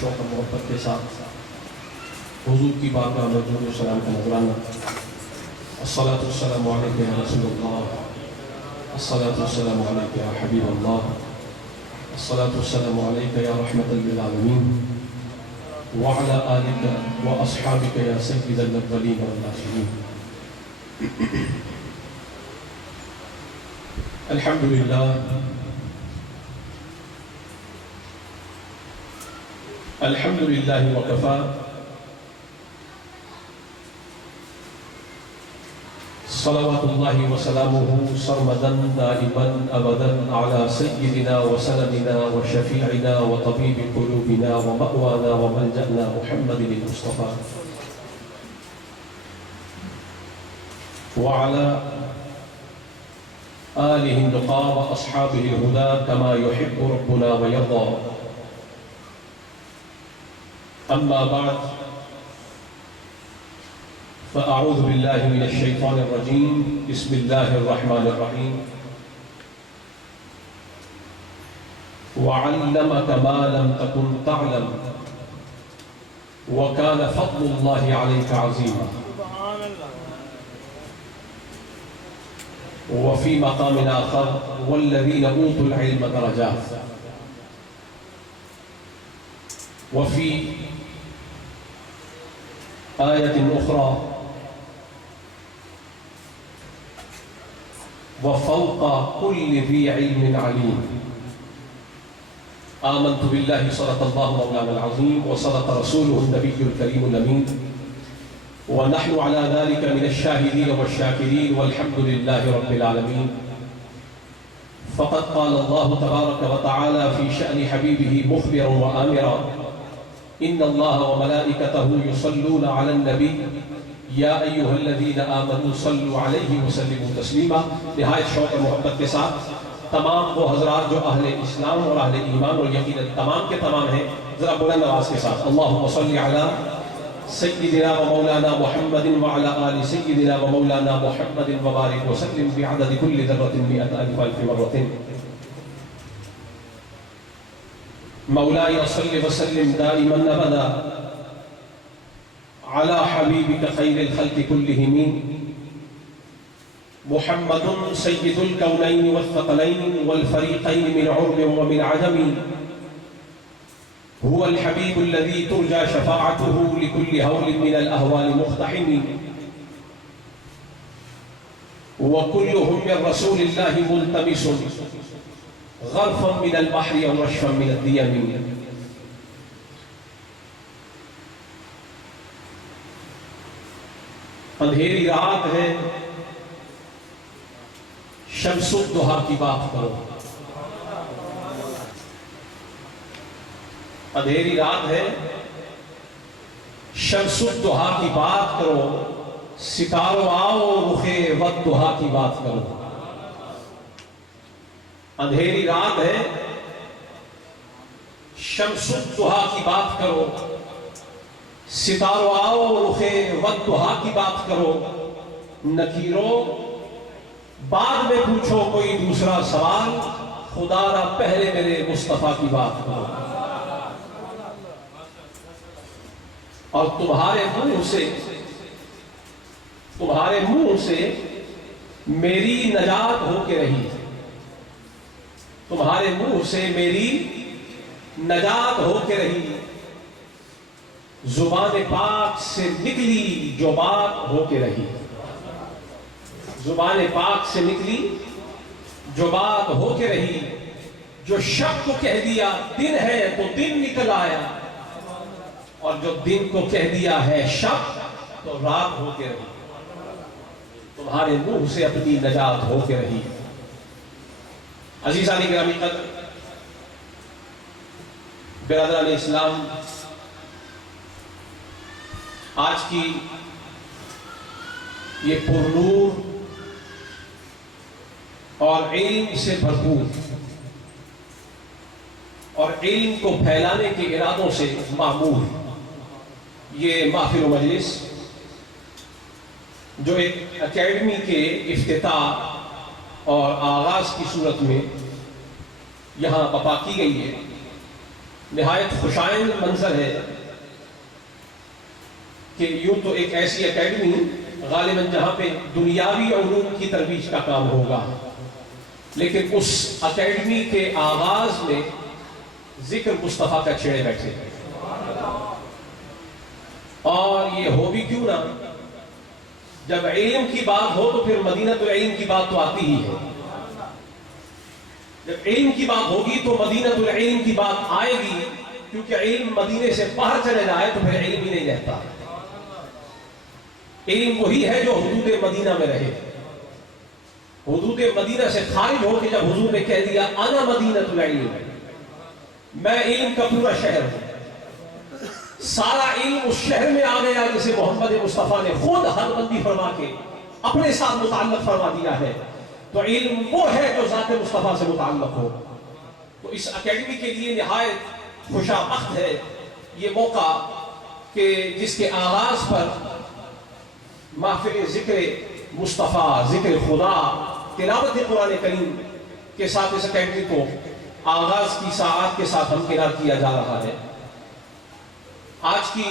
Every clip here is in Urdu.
شوق اور محبت کے ساتھ حضور کی بارگاہ میں درود و سلام کا نذرانہ۔ الصلاۃ والسلام علیک یا رسول اللہ، الصلاۃ والسلام علیک یا حبیب اللہ، الصلاۃ والسلام علیک یا رحمۃ للعالمین، وعلی آلک و اصحابک یا سید الاولین والآخرین۔ الحمدللہ الحمدللہ وکفی، صلوات اللہ وسلامہ سرمدا دائما ابدا علی سیدنا وسندنا وشفیعنا وطبیب قلوبنا ومأوانا وملجأنا محمد المصطفى وعلى آلہ النقاء واصحابہ الہدى كما يحب ربنا ويرضى۔ اما بعد فأعوذ بالله من الشيطان الرجيم، بسم الله الرحمن الرحيم۔ وعلمك ما لم تكن تعلم وكان فضل الله عليك عظيما۔ وفي مقام آخر والذين أوتوا العلم درجات۔ وفي آية أخرى وفوق كل ذي علم عليم۔ آمنت بالله صدق الله مولانا العظيم وصدق رسوله النبي الكريم الأمين، ونحن على ذلك من الشاهدين والشاكرين والحمد لله رب العالمين۔ فقد قال الله تبارك وتعالى في شأن حبيبه مخبرا وآمرا، إن الله وملائكته يصلون على النبي یا ایھا الذین آمنوا صلوا علیہ وسلموا تسلیما۔ نہایت شوق اور محبت کے ساتھ تمام وہ حضرات جو اہل اسلام اور اہل ایمان اور یقیناً تمام کے تمام ہیں، ذرا بلند آواز کے ساتھ اللہم صلی علی سیدنا و مولانا محمد وعلی آل سیدنا و مولانا محمد وبارک وسلم بعدد کل ذرۃ مئۃ الف الف مرۃ۔ مولاي صل وسلم دائما ابدا على حبيبك خير الخلق كلهم، محمد سيد الكونين والثقلين والفريقين من عرب ومن عجم، هو الحبيب الذي ترجى شفاعته لكل هول من الأهوال مقتحم، وكلهم من رسول الله ملتمس غرفا من البحر أو رشفا من الديم۔ اندھیری رات ہے شمس الضحیٰ کی بات کرو، اندھیری رات ہے شمس الضحیٰ کی بات کرو، ستاروں آؤ رخ والضحیٰ کی بات کرو۔ اندھیری رات ہے شمس الضحیٰ کی بات کرو، ستاروں آؤ رخ والضحیٰ کی بات کرو، نکیرو بعد میں پوچھو کوئی دوسرا سوال، خدا را پہلے میرے مصطفیٰ کی بات کرو۔ اور تمہارے منہ سے میری نجات ہو کے رہی، تمہارے منہ سے میری نجات ہو کے رہی، زبان پاک سے نکلی جو بات ہو کے رہی، زبان پاک سے نکلی جو بات ہو کے رہی، جو شب کو کہہ دیا دن ہے تو دن نکل آیا، اور جو دن کو کہہ دیا ہے شب تو رات ہو کے رہی، تمہارے منہ سے اپنی نجات ہو کے رہی۔ عزیزان گرامی قدر، برادران اسلام، آج کی یہ پرنور اور علم سے بھرپور اور علم کو پھیلانے کے ارادوں سے معمور یہ محفل و مجلس جو ایک اکیڈمی کے افتتاح اور آغاز کی صورت میں یہاں بپا کی گئی ہے، نہایت خوشائند منظر ہے کہ یوں تو ایک ایسی اکیڈمی غالباً جہاں پہ دنیاوی علوم کی ترویج کا کام ہوگا، لیکن اس اکیڈمی کے آغاز میں ذکر مصطفیٰ کا چھیڑے بیٹھے، اور یہ ہو بھی کیوں نہ، جب علم کی بات ہو تو پھر مدینہ العلم کی بات تو آتی ہی ہے، جب علم کی بات ہوگی تو مدینہ العلم کی بات آئے گی، کیونکہ علم مدینے سے باہر چلے جائے تو پھر علم ہی نہیں رہتا۔ علم وہی ہے جو حدود مدینہ میں رہے، حدود مدینہ سے خارج ہو کے جب حضور نے کہہ دیا انا مدینہ العلم، میں علم کا پورا شہر ہوں، سارا علم اس شہر میں آ گیا جسے محمد مصطفیٰ نے خود حد بندی فرما کے اپنے ساتھ متعلق فرما دیا ہے، تو علم وہ ہے جو ذات مصطفیٰ سے متعلق ہو۔ تو اس اکیڈمی کے لیے نہایت خوشابخت ہے یہ موقع کہ جس کے آغاز پر محفل ذکر مصطفیٰ، ذکر خدا، تلاوت قرآن کریم کے ساتھ اس اکیڈمی کو آغاز کی ساعات کے ساتھ ہمکنار کیا جا رہا ہے۔ آج کی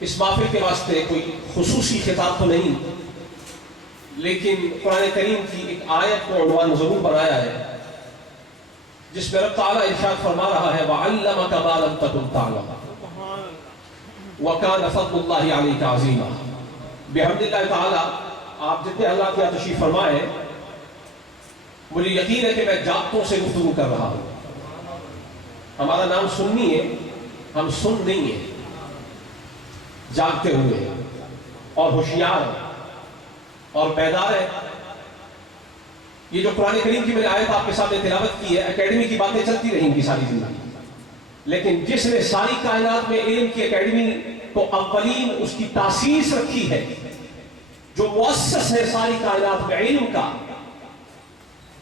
اس محفل کے واسطے کوئی خصوصی خطاب تو نہیں، لیکن قرآن کریم کی ایک آیت کو عنوان ضرور بنایا ہے جس میں رب تعالیٰ ارشاد فرما رہا ہے وَعَلَّمَكَ مَا لَمْ تَكُنْ تَعْلَمُ وَكَانَ فَضْلُ اللَّهِ عَلَيْكَ عَظِيمًا۔ بحمد اللہ تعالیٰ آپ جتنے اللہ کیا تشریف فرمائے، مجھے یقین ہے کہ میں جاگتوں سے گفتگو کر رہا ہوں۔ ہمارا نام سننی ہے، ہم سن نہیں ہیں، جاگتے ہوئے ہیں اور ہوشیار ہیں اور بیدار ہے۔ یہ جو قرآن کریم کی میں نے آیت آپ کے سامنے تلاوت کی ہے، اکیڈمی کی باتیں چلتی رہیں گی ساری زندگی، لیکن جس نے ساری کائنات میں علم کی اکیڈمی کو اولین اس کی تاسیس رکھی ہے، جو مؤسس ہے ساری کائنات میں علم کا،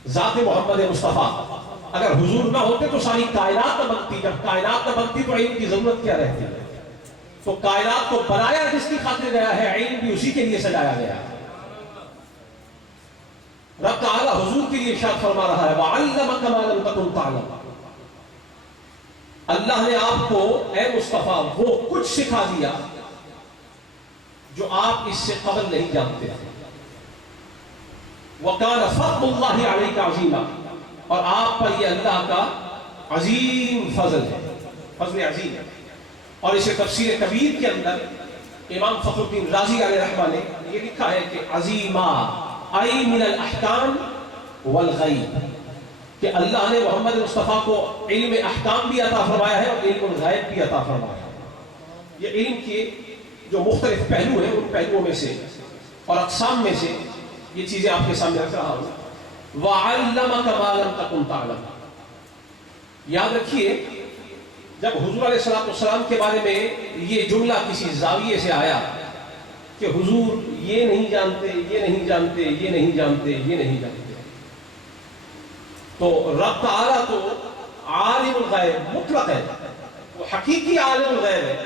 ذات محمد مصطفیٰ۔ اگر حضور نہ ہوتے تو ساری کائنات نہ بنتی، جب کائنات نہ بنتی تو علم کی ضرورت کیا رہتی ہے؟ تو کائنات کو بنایا جس کی خاطر گیا ہے، علم بھی اسی کے لیے سجایا گیا ہے۔ رب تعالیٰ حضور کے لیے ارشاد فرما رہا ہے وَعَلَّمَكَ مَا لَمْ تَكُنْ تَعْلَمُ، اللہ نے آپ کو اے مصطفیٰ وہ کچھ سکھا دیا جو آپ اس سے قبل نہیں جانتے تھے۔ وَكَانَ فَضْلُ اللَّهِ عَلَيْكَ عَظِيمًا، اور آپ پر یہ اللہ کا عظیم فضل ہے، فضل عظیم ہے۔ اور اسے تفسیر کبیر کے اندر امام فخر الدین رازی علیہ رحمہ نے یہ لکھا ہے کہ عظیمہ ای من الاحکام والغیب، کہ اللہ نے محمد مصطفیٰ کو علم احکام بھی عطا فرمایا ہے اور علم الغیب بھی عطا فرمایا ہے۔ یہ علم کے جو مختلف پہلو ہیں ان پہلوؤں میں سے اور اقسام میں سے یہ چیزیں آپ کے سامنے رکھ رہا ہوں۔ وَعَلَّمَكَ مَا لَمْ تَكُنْ تَعْلَمُ، یاد رکھیے جب حضور علیہ السلام کے بارے میں یہ جملہ کسی زاویے سے آیا کہ حضور یہ نہیں جانتے، یہ نہیں جانتے، یہ نہیں جانتے، یہ نہیں جانتے، تو رب تعالیٰ تو عالم الغیب مطلق ہے، وہ حقیقی عالم الغیب ہے،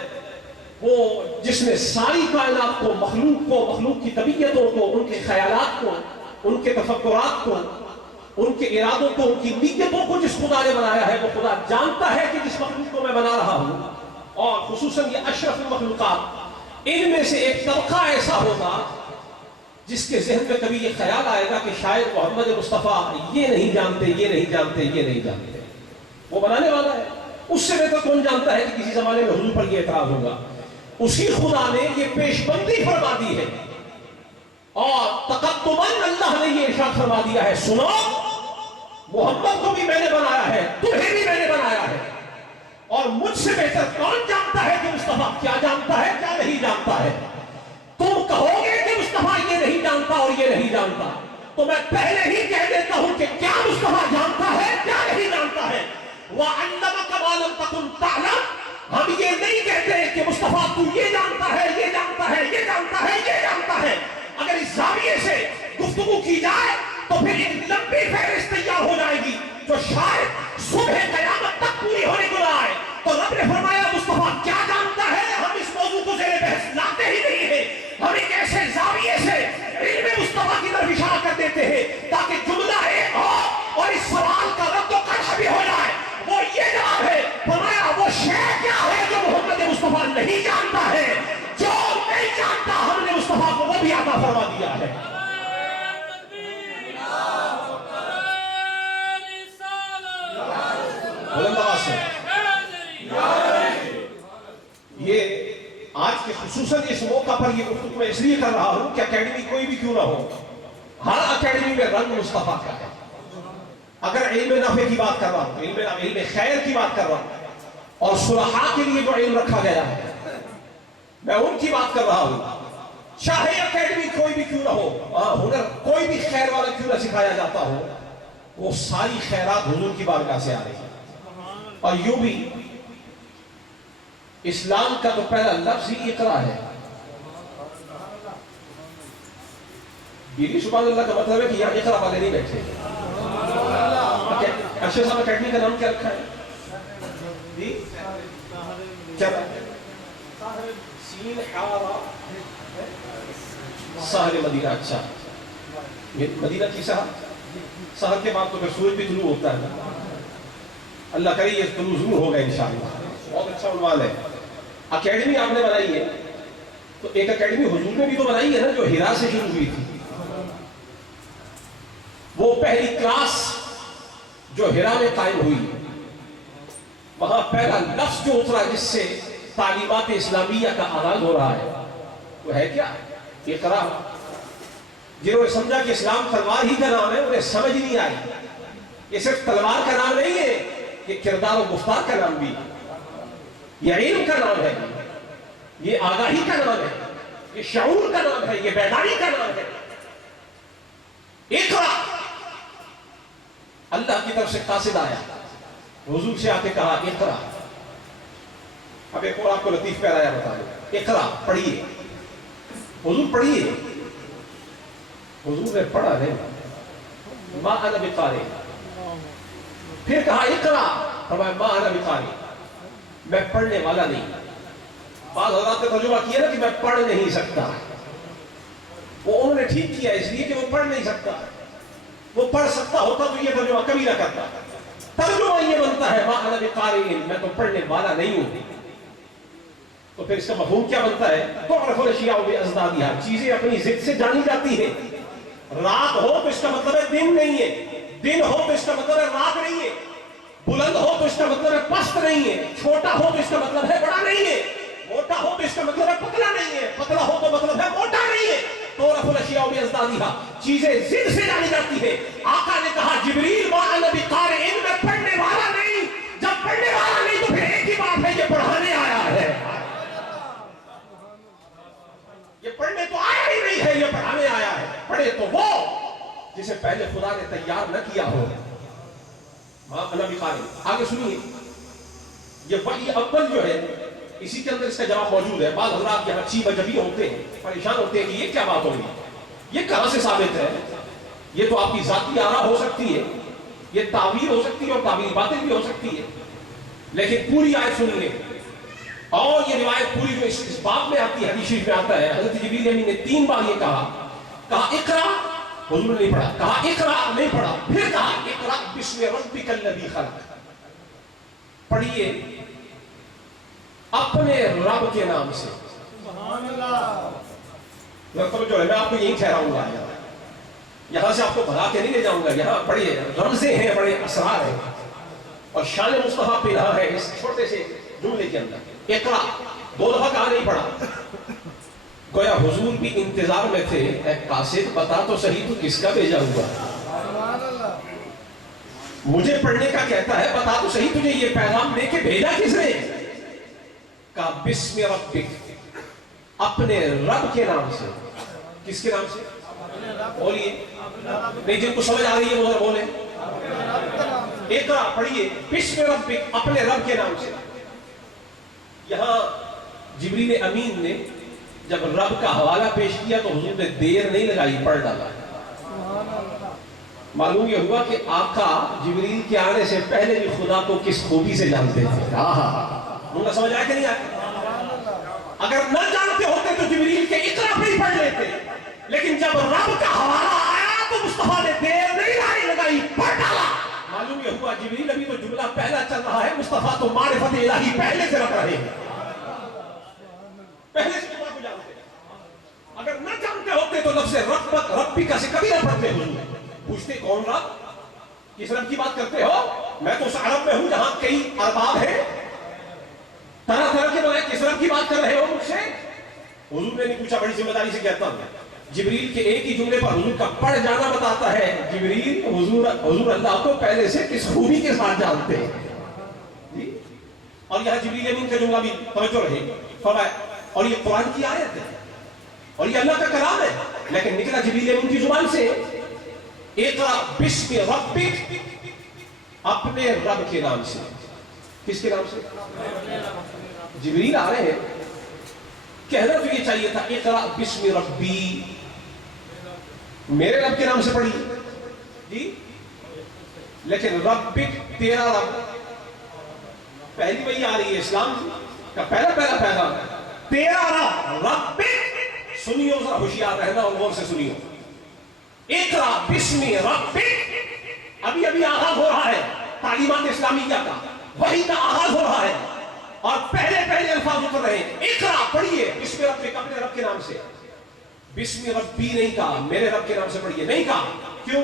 وہ جس نے ساری کائنات کو، مخلوق کی طبیعتوں کو، ان کے خیالات کو، ان کے تفکرات کو، ان کے ارادوں کو، ان کی نیتوں کو جس خدا نے بنایا ہے، وہ خدا جانتا ہے کہ جس مخلوق کو میں بنا رہا ہوں، اور خصوصاً یہ اشرف المخلوقات، ان میں سے ایک طبقہ ایسا ہوگا جس کے ذہن میں کبھی یہ خیال آئے گا کہ شاید محمد مصطفیٰ یہ نہیں جانتے، یہ نہیں جانتے، یہ نہیں جانتے، وہ بنانے والا ہے، اس سے بہتر کون جانتا ہے کہ کسی زمانے میں حضور پر یہ اعتراض ہوگا۔ اسی خدا نے یہ پیش بندی فرما دی ہے اور تقدماً اللہ نے یہ ارشاد فرما دیا ہے سنو، محمد کو بھی میں نے بنایا ہے، تمہیں بھی میں نے بنایا ہے، اور مجھ سے بہتر کون جانتا ہے کہ مصطفیٰ کیا جانتا ہے، کیا نہیں جانتا ہے۔ تم کہو گے کہ مصطفیٰ یہ نہیں جانتا اور یہ نہیں جانتا، تو میں پہلے ہی کہہ دیتا ہوں کہ کیا مصطفیٰ جانتا ہے، کیا نہیں جانتا ہے۔ وَعَلَّمَكَ مَا لَمْ تَكُنْ تَعْلَمُ، ہم یہ نہیں کہتے کہ مصطفیٰ تو یہ جانتا ہے، یہ جانتا ہے، یہ جانتا ہے، یہ جانتا ہے۔ اگر اس زاویے سے گفتگو کی جائے تو پھر ایک لمبی فہرست تیار ہو جائے گی جو شاید صبح قیامت تک پوری ہونے کو نہ آئے۔ تو رب نے فرمایا مصطفیٰ کیا جانتا ہے، ہم اس موضوع کو زیر بحث لاتے ہی نہیں ہیں، ہم ایک ایسے زاویے سے علم مصطفیٰ کی طرف اشارہ کر دیتے ہیں تاکہ جملہ ایک ہو اور اس سوال کا رد و قدر بھی ہو جائے۔ وہ یہ شے کیا ہے جو محمد مصطفیٰ نہیں جانتا ہے؟ جو نہیں جانتا ہم نے مصطفیٰ کو وہ بھی عطا فرما دیا ہے. بلند آواز سے یہ آج کے خصوصاً اس موقع پر یہ گفتگو میں اس لیے کر رہا ہوں کہ اکیڈمی کوئی بھی کیوں نہ ہو، ہر اکیڈمی میں رنگ مصطفیٰ کا ہے. اگر علم نافع کی بات کر رہا ہوں، علم خیر کی بات کر رہا ہوں، اور صلحاء کے لیے جو علم رکھا گیا ہے میں ان کی بات کر رہا ہوں. چاہے اکیڈمی کوئی بھی کیوں نہ ہو، ہنر کوئی بھی خیر والا کیوں نہ سکھایا جاتا ہو، وہ ساری خیرات حضور کی بارگاہ سے آ رہی ہے. اور یوں بھی اسلام کا تو پہلا لفظ ہی اقرا ہے. یہ بھی سبحان اللہ کا مطلب ہے کہ یہاں اقرا والے نہیں بیٹھے. ارشد صاحب اکیڈمی کا نام کیا رکھا ہے؟ سین حارا سہل مدینہ. اچھا مدینہ کی سہل کے بعد تو پھر سورج بھی طلوع ہوتا ہے. اللہ کرے یہ طلوع ضرور ہوگا انشاءاللہ. بہت اچھا عنوان ہے. اکیڈمی آپ نے بنائی ہے تو ایک اکیڈمی حضور نے بھی تو بنائی ہے نا، جو ہرا سے شروع ہوئی تھی. وہ پہلی کلاس جو ہرا میں قائم ہوئی، وہاں پہلا لفظ جو اترا جس سے تعلیمات اسلامیہ کا آغاز ہو رہا ہے وہ ہے کیا؟ اقرا. جنہوں نے سمجھا کہ اسلام تلوار ہی کا نام ہے انہیں سمجھ نہیں آئی. یہ صرف تلوار کا نام نہیں ہے، یہ کردار و گفتار کا نام بھی ہے، یہ علم کا نام ہے، یہ آگاہی کا نام ہے، یہ شعور کا نام ہے، یہ بیداری کا نام ہے. اقرا اللہ کی طرف سے قاصد آیا، حضور سے آ کے کہا اقرا. اب ایک اور آپ کو لطیف پیرایا بتا دوں. اقرا پڑھیے، حضور پڑھیے. حضور نے پڑھا نہیں، ما انا بقاری. پھر کہا اقرا، فرمایا ما انا بقاری، میں پڑھنے والا نہیں. بعض حضرات نے ترجمہ کیا نا کہ میں پڑھ نہیں سکتا. وہ انہوں نے ٹھیک کیا اس لیے کہ وہ پڑھ نہیں سکتا. وہ پڑھ سکتا ہوتا تو یہ ترجمہ کبھی نہ کرتا. ترجمہ یہ بنتا ہے ما انا بقاری، میں تو پڑھنے والا نہیں ہوں. تو پھر اس کا مفہوم کیا بنتا ہے؟ تعرف الاشیاء بازدادها، چیزیں اپنی ضد سے جانی جاتی ہیں. رات ہو تو اس کا مطلب ہے دن نہیں ہے، دن ہو تو اس کا مطلب ہے رات نہیں ہے، بلند ہو تو اس کا مطلب ہے پست نہیں ہے، چھوٹا ہو تو اس کا مطلب ہے بڑا نہیں ہے، موٹا ہو تو اس کا مطلب ہے پتلا نہیں ہے، پتلا ہو تو مطلب ہے موٹا نہیں ہے. تعرف الاشیاء بازدادها، چیزیں ضد سے جانی جاتی ہے. آقا نے کہا جبریل ما انا بقارئ، میں پڑھنے والا نہیں. جب پڑھنے والا نہیں تو پھر ایک ہی بات ہے، یہ پڑھانے آیا ہے. یہ پڑھنے تو آیا ہی نہیں ہے، یہ پڑھانے آیا ہے. پڑھے تو وہ جسے پہلے خدا نے تیار نہ کیا ہو. ما انا بقارئ. آگے سنیے، یہ وحی اول جو ہے اسی کے اندر اس کا جواب موجود ہے. بعض حضرات یہاں چیب جبی ہوتے ہیں، پریشان ہوتے ہیں کہ یہ کیا بات ہوگی، یہ کہاں سے ثابت ہے؟ یہ تو آپ کی ذاتی آرا ہو سکتی ہے، یہ تعویل ہو سکتی ہے اور تعویل باطل بھی ہو سکتی ہے. لیکن پوری آیت سنیے، اور یہ روایت پوری جو اس باب میں آتی ہے، حدیث شریف میں آتا ہے. حضرت جبریل امین نے 3 بار یہ کہا اقرا، حضور نے نہیں پڑھا. کہا اقرا، نہیں پڑھا. پھر کہا اقرا بسم ربک الذی خلق، پڑھیے اپنے رب کے نام سے. سبحان اللہ. جو ہے میں آپ کو یہی ٹھہراؤں گا، یہاں سے آپ کو بھگا کے نہیں لے جاؤں گا. یہاں بڑے رمزیں ہیں، بڑے اسرار ہیں، اور شان مصطفیٰ پنہا ہے اس چھوٹے سے جملے کے اندر. اقرا 2 دفعہ کہا، نہیں پڑھا. گویا حضور بھی انتظار میں تھے، اے قاصد بتا تو صحیح تو کس کا بھیجا ہوا؟ مجھے پڑھنے کا کہتا ہے، بتا تو صحیح تجھے یہ پیغام دے کے بھیجا کس نے؟ کہا بسم ربک، اپنے رب کے نام سے. کس کے نام سے؟ بولیے. نہیں جن کو سمجھ آ رہی ہے وہ بولے. اقرا پڑھیے بسم ربک، اپنے رب کے نام سے. یہاں جبریل امین نے جب رب کا حوالہ پیش کیا تو حضور نے دیر نہیں لگائی، پڑھ ڈالا. معلوم یہ ہوا کہ آقا جبریل کے آنے سے پہلے بھی خدا کو کس خوبی سے جانتے تھے. انہیں سمجھ آیا کہ نہیں آیا؟ اگر نہ جانتے ہوتے تو جبریل کے اقرا پہ ہی پڑھ لیتے، لیکن جب رب کا حوالہ آیا تو مصطفیٰ نے دیر نہیں لگائی، پڑھ ڈالا. معلوم یہ ہوا جبریل ابھی تو جملہ پہلا چل رہا ہے، مصطفیٰ تو معرفت الہی پہلے سے رکھ رہے ہیں، پہلے سے جملہ کو جانتے ہیں۔ اگر نہ جانتے ہوتے تو لفظ ربی کا سے کبھی نہ پڑھتے حضور۔ پوچھتے کون رب، کس رب کی بات کرتے ہو؟ میں تو اس عرب میں ہوں جہاں کئی ارباب ہیں، طرح طرح کے بغیر کس رب کی بات کر رہے ہو مجھ سے؟ حضور نے نہیں پوچھا، بڑی ذمہ داری سے کہتا ہوں، جبریل کے ایک ہی جملے پر حضور کا پڑھ جانا بتاتا ہے جبریل حضور اللہ کو پہلے سے کس خوبی کے ساتھ جانتے ہیں۔ اور یہاں جبریل امین کا جملہ بھی توجہ رہے، فرمایا اور یہ قرآن کی آیت ہے اور یہ اللہ کا کلام ہے، لیکن نکلا جبریل امین کی زبان سے اقرا بسم ربک، اپنے رب کے نام سے۔ کس کے نام سے؟ جبریل آ رہے ہیں، کہنا تو یہ چاہیے تھا اقرا بسم ربی، میرے رب کے نام سے پڑھی جی، لیکن ربک تیرا رب، پہلی وہی آ رہی ہے اسلام کا پہلا پیغام، تیرا رب ربک۔ سنیو ذرا ہوشیار رہنا اور غور سے سنیو، اقرا بسم ربک، ابھی ابھی آغاز ہو رہا ہے تعلیمات اسلامیہ کا، وحی کا آغاز ہو رہا ہے اور پہلے الفاظ اتر رہے ہیں، اقرا پڑھیے بسم ربک، اپنے رب کے نام سے۔ بسم ربی نہیں کہا، میرے رب کے نام سے پڑھیے نہیں کہا، کیوں؟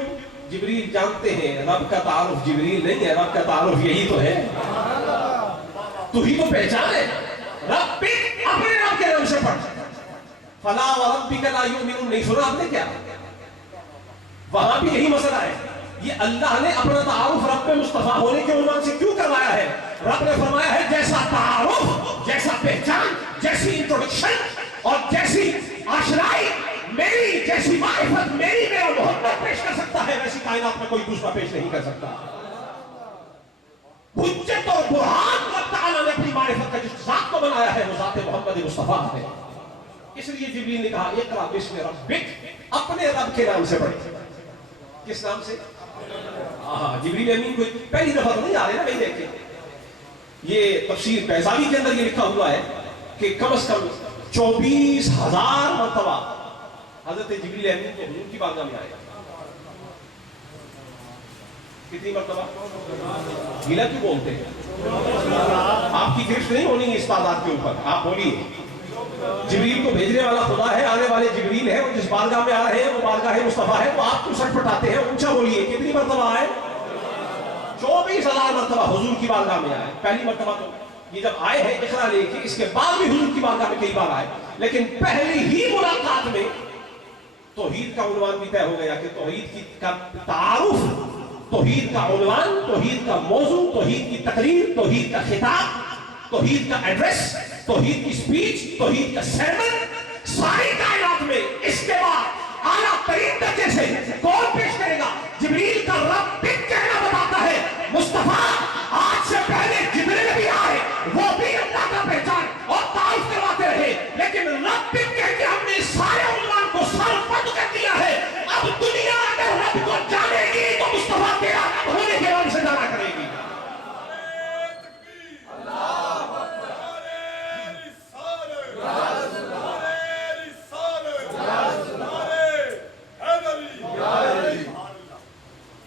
جبریل جانتے ہیں رب کا تعارف جبریل نہیں ہے، رب کا تعارف یہی تو ہے، تو ہی تو پہچان ہے، رب اپنے رب کے نام سے پڑھ۔ فلا وربک لا یؤمنون، نہیں سنا آپ نے کیا؟ وہاں بھی یہی مسئلہ ہے، یہ اللہ نے اپنا تعارف رب مصطفیٰ ہونے کے عنوان سے کیوں کروایا ہے؟ رب نے فرمایا ہے جیسا تعارف، جیسا پہچان، جیسی انٹروڈکشن اور جیسی آشنائی میری، جیسی معرفت میری میرا محمد پیش کر سکتا ہے، ویسی کائنات میں کوئی دوسرا پیش نہیں کر سکتا۔ حجت اور برہان رب تعالیٰ نے اپنی معرفت کا جس ذات کو بنایا ہے وہ ذات محمد مصطفیٰ ہے۔ اس لیے جبریل نے کہا اقرا بسم ربک، اپنے رب کے نام سے پڑھی۔ کس نام سے؟ جبریل امین کوئی پہلی دفعہ تو نہیں آ رہے نا، نہیں دیکھیں، یہ تفسیر بیضاوی کے اندر یہ لکھا ہوا ہے کہ کم از کم 24,000 مرتبہ حضرت جبریل امین کو حضور کی بارگاہ میں آئے۔ کتنی مرتبہ؟ گیلا کیوں بولتے ہیں؟ آپ کی گرفت نہیں ہونی اس تعداد کے اوپر، آپ بولیے جبریل کو بھیجنے والا خدا ہے، آنے والے جبریل ہے، اور جس بارگاہ میں آ رہے ہیں وہ بارگاہ مصطفیٰ ہے، تو آپ کیوں سٹ پٹاتے ہیں؟ اونچا بولیے کتنی مرتبہ آئے؟ 24,000 مرتبہ حضور کی بارگاہ میں آئے۔ پہلی مرتبہ تو یہ جب آئے ہیں اقرا لے کے، اس کے بعد بھی حضور کی بارگاہ میں کئی بار آئے، لیکن پہلی ہی ملاقات میں توحید کا عنوان بھی طے ہو گیا کہ توحید کا تعارف، توحید کا عنوان، توحید کا موضوع، توحید کی تقریر، توحید کا خطاب، توحید کا ایڈریس، توحید کی سپیچ، توحید کا سرمن، ساری کائنات میں اس کے بعد اعلیٰ ترین درجے سے کون پیش کرے گا؟ جبریل کا رب کہنا بتاتا ہے مصطفیٰ آج سے پہلے جتنے بھی آئے وہ بھی اللہ کا پہچان اور تعارف کرواتے رہے، لیکن رب کہہ کے ہم نے سارے عنوان کو سر بند کر دیا ہے۔ اب دنیا اگر رب کو جانے گی تو مصطفیٰ تیرا رب ہونے کے نام سے جانا کرے گی۔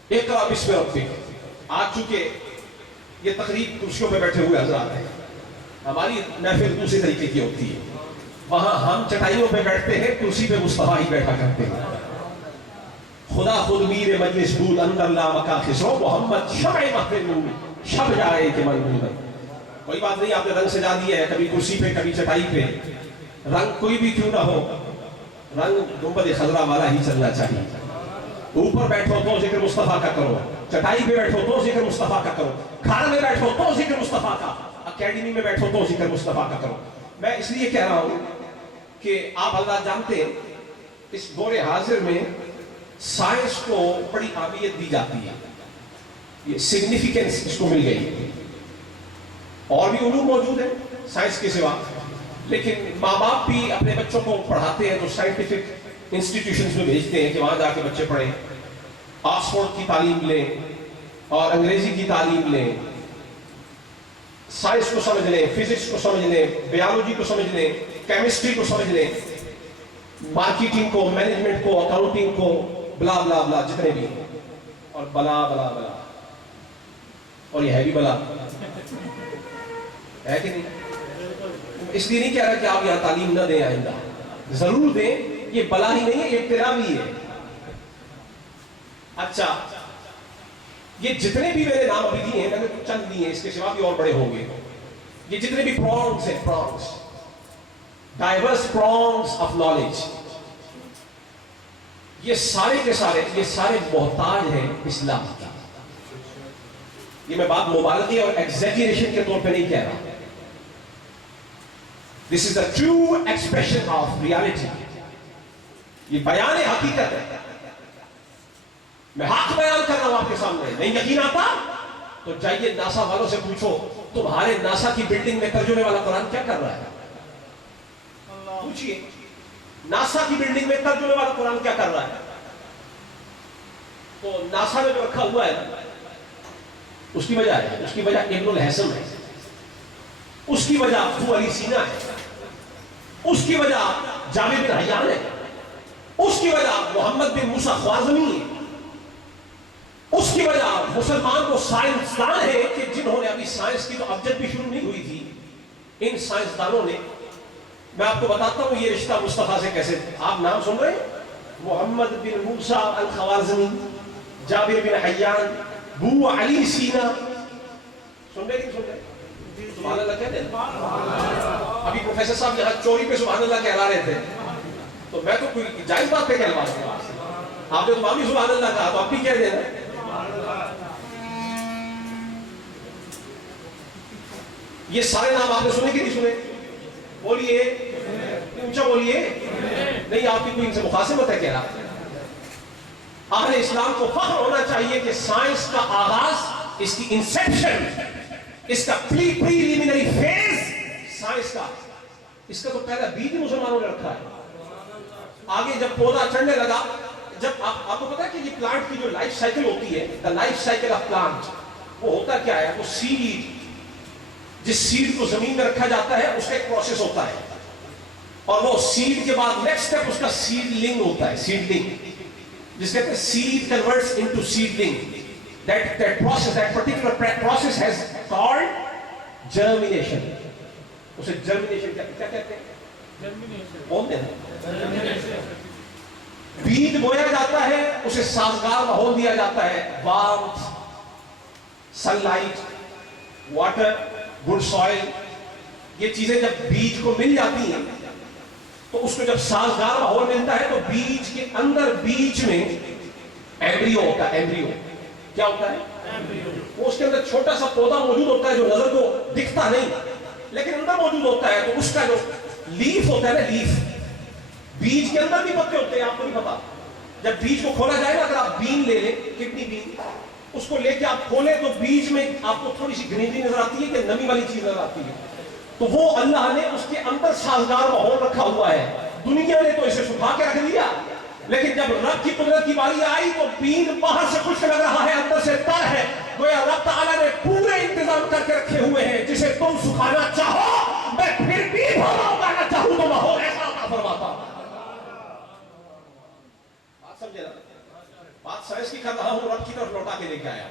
اقرا بسم ربک، آج چونکہ یہ تقریب کرسیوں پہ بیٹھے ہوئے حضرات ہیں، ہماری محفل دوسری طریقے کی ہوتی ہے، وہاں ہم چٹائیوں پہ بیٹھتے ہیں، کرسی پہ مصطفیٰ ہی بیٹھا کرتے ہیں۔ خدا خود میر مجلس بود اندر لا مکا خسرو، محمد شمع محفل نور، شب جائے کہ من بود۔ کوئی بات نہیں، آپ نے رنگ سجا دیا ہے، کبھی کرسی پہ کبھی چٹائی پہ، رنگ کوئی بھی کیوں نہ ہو، رنگ گنبد خضرا والا ہی چلنا چاہیے۔ اوپر بیٹھو تو ذکر مصطفیٰ کا کرو، چٹائی پہ بیٹھو تو ذکر مصطفیٰ کا کرو، گھر میں بیٹھو تو ذکر مصطفیٰ کا، اکیڈمی میں بیٹھو تو ذکر مصطفیٰ کا کرو۔ میں اس لیے کہہ رہا ہوں کہ آپ حضرات جانتے ہیں اس دور حاضر میں سائنس کو بڑی اہمیت دی جاتی ہے، یہ سگنیفیکنس اس کو مل گئی، اور بھی علوم موجود ہیں سائنس کے سوا، لیکن ماں باپ بھی اپنے بچوں کو پڑھاتے ہیں تو سائنٹیفک انسٹیٹیوشنز میں بھیجتے ہیں کہ وہاں جا کے بچے پڑھیں، آکسفورڈ کی تعلیم لیں اور انگریزی کی تعلیم لیں، سائنس کو سمجھ لیں، فزکس کو سمجھ لیں، بیالوجی کو سمجھ لیں، کیمسٹری کو سمجھ لیں، مارکیٹنگ کو، مینجمنٹ کو، اکاؤنٹنگ کو، بلا بلا بلا جتنے بھی اور بلا بلا بلا۔ اور یہ ہے بھی بلا ہے کہ نہیں؟ اس لیے نہیں کہہ رہا کہ آپ یہاں تعلیم نہ دیں، آئندہ ضرور دیں، یہ بلا ہی نہیں ہے، ابتلا بھی ہے۔ اچھا، یہ جتنے بھی میرے نام ابھی دیے ہیں، میں نے چند دیے ہیں، اس کے سوا بھی اور بڑے ہوں گے، یہ جتنے بھی پرونگز ہیں، پرونگز، ڈائیورس پرونگز آف نالج، یہ سارے کے سارے، یہ سارے محتاج ہیں اسلام کی۔ یہ میں بات مبالغے اور ایگزیجریشن کے طور پہ نہیں کہہ رہا، دس از the true expression of reality، یہ بیان حقیقت ہے۔ میں حق بیان کر رہا ہوں آپ کے سامنے، نہیں یقین آتا تو جائیے ناسا والوں سے پوچھو، تمہارے ناسا کی بلڈنگ میں ترجمے والا قرآن کیا کر رہا ہے؟ پوچھئے، ناسا کی بلڈنگ میں ترجمے والا قرآن کیا کر رہا ہے؟ تو ناسا میں جو رکھا ہوا ہے اس کی وجہ ہے، اس کی وجہ ابن الحسن ہے، اس کی وجہ ابو علی سینا ہے، اس کی وجہ جابر بن حیان ہے، اس کی وجہ محمد بن موسیٰ خوارزمی ہے، اس کی وجہ مسلمان کو سائنسدان ہے کہ جنہوں نے ابھی سائنس کی تو ابجد بھی شروع نہیں ہوئی تھی، ان سائنسدانوں نے، میں آپ کو بتاتا ہوں یہ رشتہ مصطفیٰ سے کیسے، آپ نام سن رہے ہیں، محمد بن موسیٰ الخوارزمی، جابر بن حیان، ابو علی سینا، سن رہے کہ سن رہے؟ سبحان اللہ کہتے ہیں۔ ابھی پروفیسر صاحب یہاں چوری پہ سبحان اللہ کہلا رہے تھے، تو میں تو کوئی جائز بات پہ کہلوا رہا ہوں، آپ نے تو بھی سبحان اللہ کہا تو آپ بھی کہہ دینا۔ یہ سارے نام آپ نے سنے کہ نہیں سنے؟ بولیے، اونچا بولیے، نہیں آپ کی کوئی ان سے مخاصمت ہے کہہ رہا؟ اہل اسلام کو فخر ہونا چاہیے کہ سائنس کا آغاز، اس کی انسیپشن، اس کا پریلیمنری فیز سائنس کا، اس کا تو پہلا بیج مسلمانوں نے رکھا ہے۔ آگے جب پودا چڑھنے لگا، جب آپ کو پتا ہے کہ یہ پلانٹ کی جو لائف سائیکل ہوتی ہے، the life cycle of plant، وہ ہوتا کیا ہے؟ وہ سیڈ، جس سیڈ کو زمین میں رکھا جاتا ہے اس کا ایک پروسیس ہوتا ہے، اور وہ سیڈ کے بعد نیکسٹ سٹیپ اس کا سیڈلنگ ہوتا ہے، سیڈلنگ، جس کہتے ہیں seed converts into seedling, that particular process has called germination، اسے germination کیا کہتے ہیں؟ بولتے ہیں بیج بویا جاتا ہے، اسے سازگار ماحول دیا جاتا ہے، warmth, sun light, water, good soil, یہ چیزیں جب بیج کو مل جاتی ہیں تو اس کو جب سازگار ماحول ملتا ہے تو بیج کے اندر، بیج میں ایمبریو ہوتا ہے۔ ایمبریو کیا ہوتا ہے؟ وہ اس کے اندر چھوٹا سا پودا موجود ہوتا ہے جو نظر کو دکھتا نہیں لیکن اندر موجود ہوتا ہے، تو اس کا جو لیف ہوتا ہے نا، لیف، بیج کے اندر بھی پتے ہوتے ہیں، آپ کو نہیں پتا۔ جب بیج کو کھولا جائے نا، اگر آپ بین لے لیں، کتنی بین، اس کو لے کے آپ کھولیں تو بیج میں آپ کو تھوڑی سی گرینری نظر آتی ہے کہ نمی والی چیز نظر آتی ہے، تو وہ اللہ نے اس کے اندر سازگار ماحول رکھا ہوا ہے۔ دنیا نے تو اسے سکھا کے رکھ دیا، لیکن جب رب کی قدرت کی باری آئی تو بین باہر سے خشک لگ رہا ہے، اندر سے تر ہے، گویا رب تعالیٰ نے پورے انتظام کر کے رکھے ہوئے ہیں، جسے تم سکھانا چاہو میں پھر بھی بھولا اگانا چاہوں تو ماحول ایسا عطا فرماتا۔ بات سمجھے نا؟ بات سائنس کی کر رہا ہوں، رب کی طرف لوٹا کے لے کے آیا۔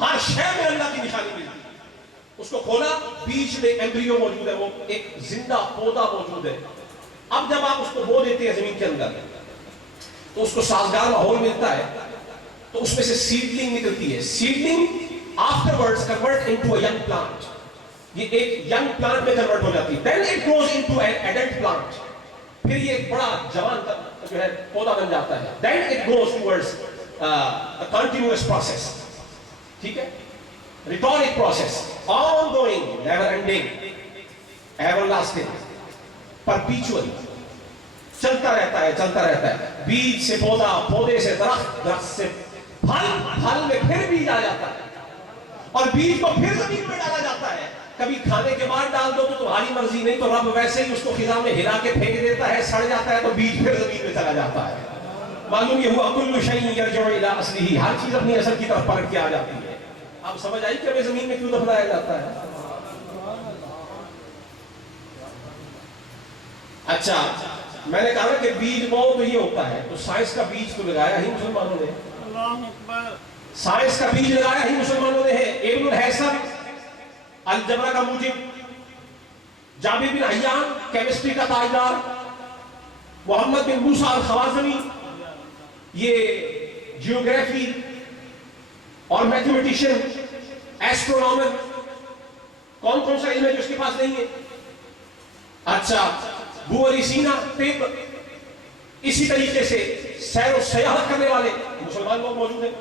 ہر شے میں اللہ کی نشانی ملتی، اس کو کھولا، بیج میں ایمبریو موجود ہے، وہ ایک زندہ پودا موجود ہے۔ اب جب آپ اس کو بو دیتے ہیں زمین کے اندر تو اس کو سازگار ماحول ملتا ہے، تو اس میں سے سیڈلنگ نکلتی ہے۔ سیڈلنگ afterwards convert into a young plant، یہ ایک ینگ پلانٹ میں کنورٹ ہو جاتی ہے، then it grows into an adult plant، پھر یہ ایک بڑا جوان جو ہے پودا بن جاتا ہے، then it goes towards a continuous process، ٹھیک ہے، rhetoric process، ongoing، never ending، everlasting، perpetual، چلتا رہتا ہے، چلتا رہتا ہے، بیج سے پودا، پودے سے درخت، درخت سے پھل، پھل میں پھر بیج آ جاتا ہے، اور بیج کو پھر زمین میں ڈالا جاتا ہے۔ کبھی کھانے کے بعد ڈال دو تو تمہاری مرضی، نہیں تو رب ویسے ہی اس کو خزاں میں ہلا کے پھینک دیتا ہے، سڑ جاتا ہے تو بیج پھر زمین میں چلا جاتا ہے۔ معلوم یہ ہوا کل شیء یرجع الی اصلہ، ہر چیز اپنی اصل کی طرف پلٹ کے آ جاتی ہے۔ اب سمجھ آئی کہ ہمیں زمین میں کیوں دفنایا جاتا ہے؟ اچھا، میں نے کہا کہ بیج بو تو یہ ہوتا ہے، تو سائنس کا بیج تو لگایا ہی مسلمانوں نے۔ سائنس کا بیج لگایا ہی مسلمانوں نے ہے. ابن الہیثم الجبر کا موجب، جابر بن حیان کیمسٹری کا تاجدار، محمد بن موسیٰ الخوازنی یہ جیوگرافی اور میتھمیٹیشین، ایسٹرونامر، کون سا علم ہے جو اس کے پاس نہیں ہے؟ اچھا، ابو علی سینا طب، اسی طریقے سے سیر و سیاحت کرنے والے مسلمان لوگ موجود ہیں.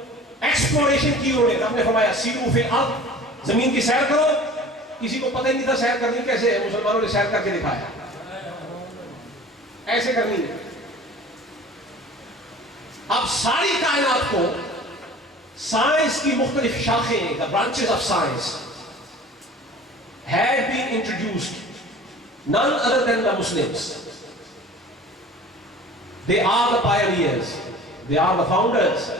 ایکسپلوریشن کی انہوں نے، رب نے فرمایا سیروا فی الارض، زمین کی سیر کرو. کسی کو پتہ ہی نہیں تھا سیر کرنی کیسے ہے، مسلمانوں نے سیر کر کے دکھایا ایسے کرنی ہے. اب ساری کائنات کو سائنس کی مختلف شاخیں، the branches of science had been introduced, none other than the Muslims. They are the pioneers, they are the founders.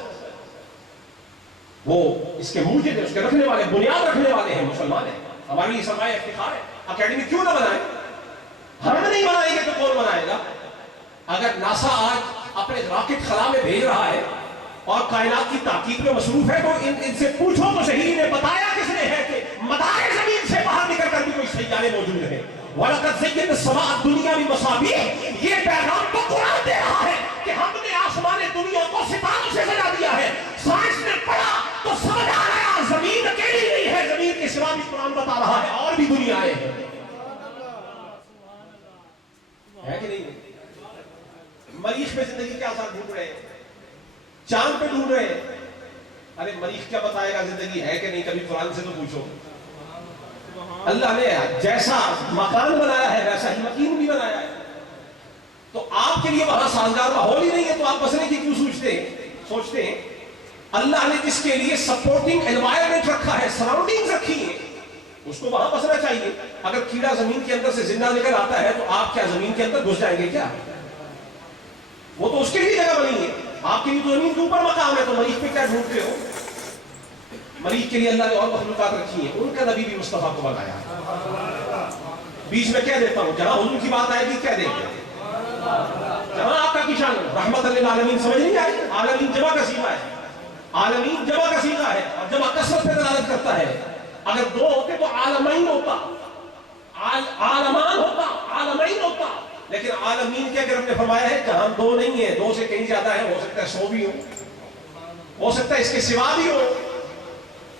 وہ اس کے موجد ہیں، اس کے رکھنے والے، بنیاد رکھنے والے ہیں، مسلمان ہیں. ہماری یہ سرمایہ افتخار ہے. اکیڈمی کیوں نہ بنائے؟ ہم نہیں بنائیں گے تو کون بنائے گا؟ اگر ناسا آج اپنے راکٹ خلا میں بھیج رہا ہے اور کائنات کی تحقیق میں مصروف ہے، تو ان سے پوچھو تو صحیح، نے بتایا کس نے ہے کہ مدار زمین سے باہر نکل کر بھی کوئی سیارے موجود ہیں. وَلَقَدْ زَيَّنَّا السَّمَاءَ الدُّنْيَا بِمَصَابِيحَ، یہ پیغام تو قرآن دے رہا ہے کہ ہم نے آسمان دنیا کو ستاروں سے سجا دیا ہے. سائنس نے پڑھا تو سمجھ آ رہا زمین اکیلی نہیں ہے، زمین کے سوا بھی قرآن بتا رہا ہے اور بھی دنیایں ہیں. ہے کہ نہیں؟ مریخ پہ زندگی کے آثار ڈھونڈ رہے ہیں، چاند پہ ڈھونڈ رہے ہیں. ارے مریخ کیا بتائے گا زندگی ہے کہ نہیں؟ کبھی قرآن سے تو پوچھو. اللہ نے جیسا مکان بنایا ہے ویسا ہی مکین بھی بنایا ہے. تو آپ کے لیے وہاں سازگار ماحول ہی نہیں ہے تو آپ بسنے کی کیوں سوچتے ہیں؟ اللہ نے جس کے لیے سپورٹنگ انوائرمنٹ رکھا ہے، سراؤنڈنگز رکھی ہیں، اس کو وہاں بسنا چاہیے. اگر کیڑا زمین کے اندر سے زندہ نکل آتا ہے تو آپ کیا زمین کے اندر گھس جائیں گے کیا؟ وہ تو اس کے لیے جگہ بنی ہے. آپ کے لیے تو زمین کے اوپر مقام ہے، تو مریخ پہ کیا ڈھونڈتے ہو؟ مریخ کے لیے اللہ نے اور مخلوقات رکھی ہیں، ان کا نبی بھی مصطفیٰ کو بنایا. بیچ میں کہہ دیتا ہوں، جہاں حضور کی بات آئے گی کہہ دیں گے، جہاں آپ کا کشان رحمت للعالمین سمجھ نہیں آئی. عالمین جمع کا صیغہ ہے، عالمین جمع کا صیغہ ہے اور جمع کثرت پہ دلالت کرتا ہے. اگر دو ہوتے تو عالمین ہوتا، عالمان ہوتا، عالمین ہوتا. لیکن عالمین کے اگر ہم نے فرمایا ہے جہاں دو نہیں ہے، دو سے کہیں زیادہ ہے، ہو سکتا ہے 100 بھی ہو سکتا ہے اس کے سوا بھی ہو،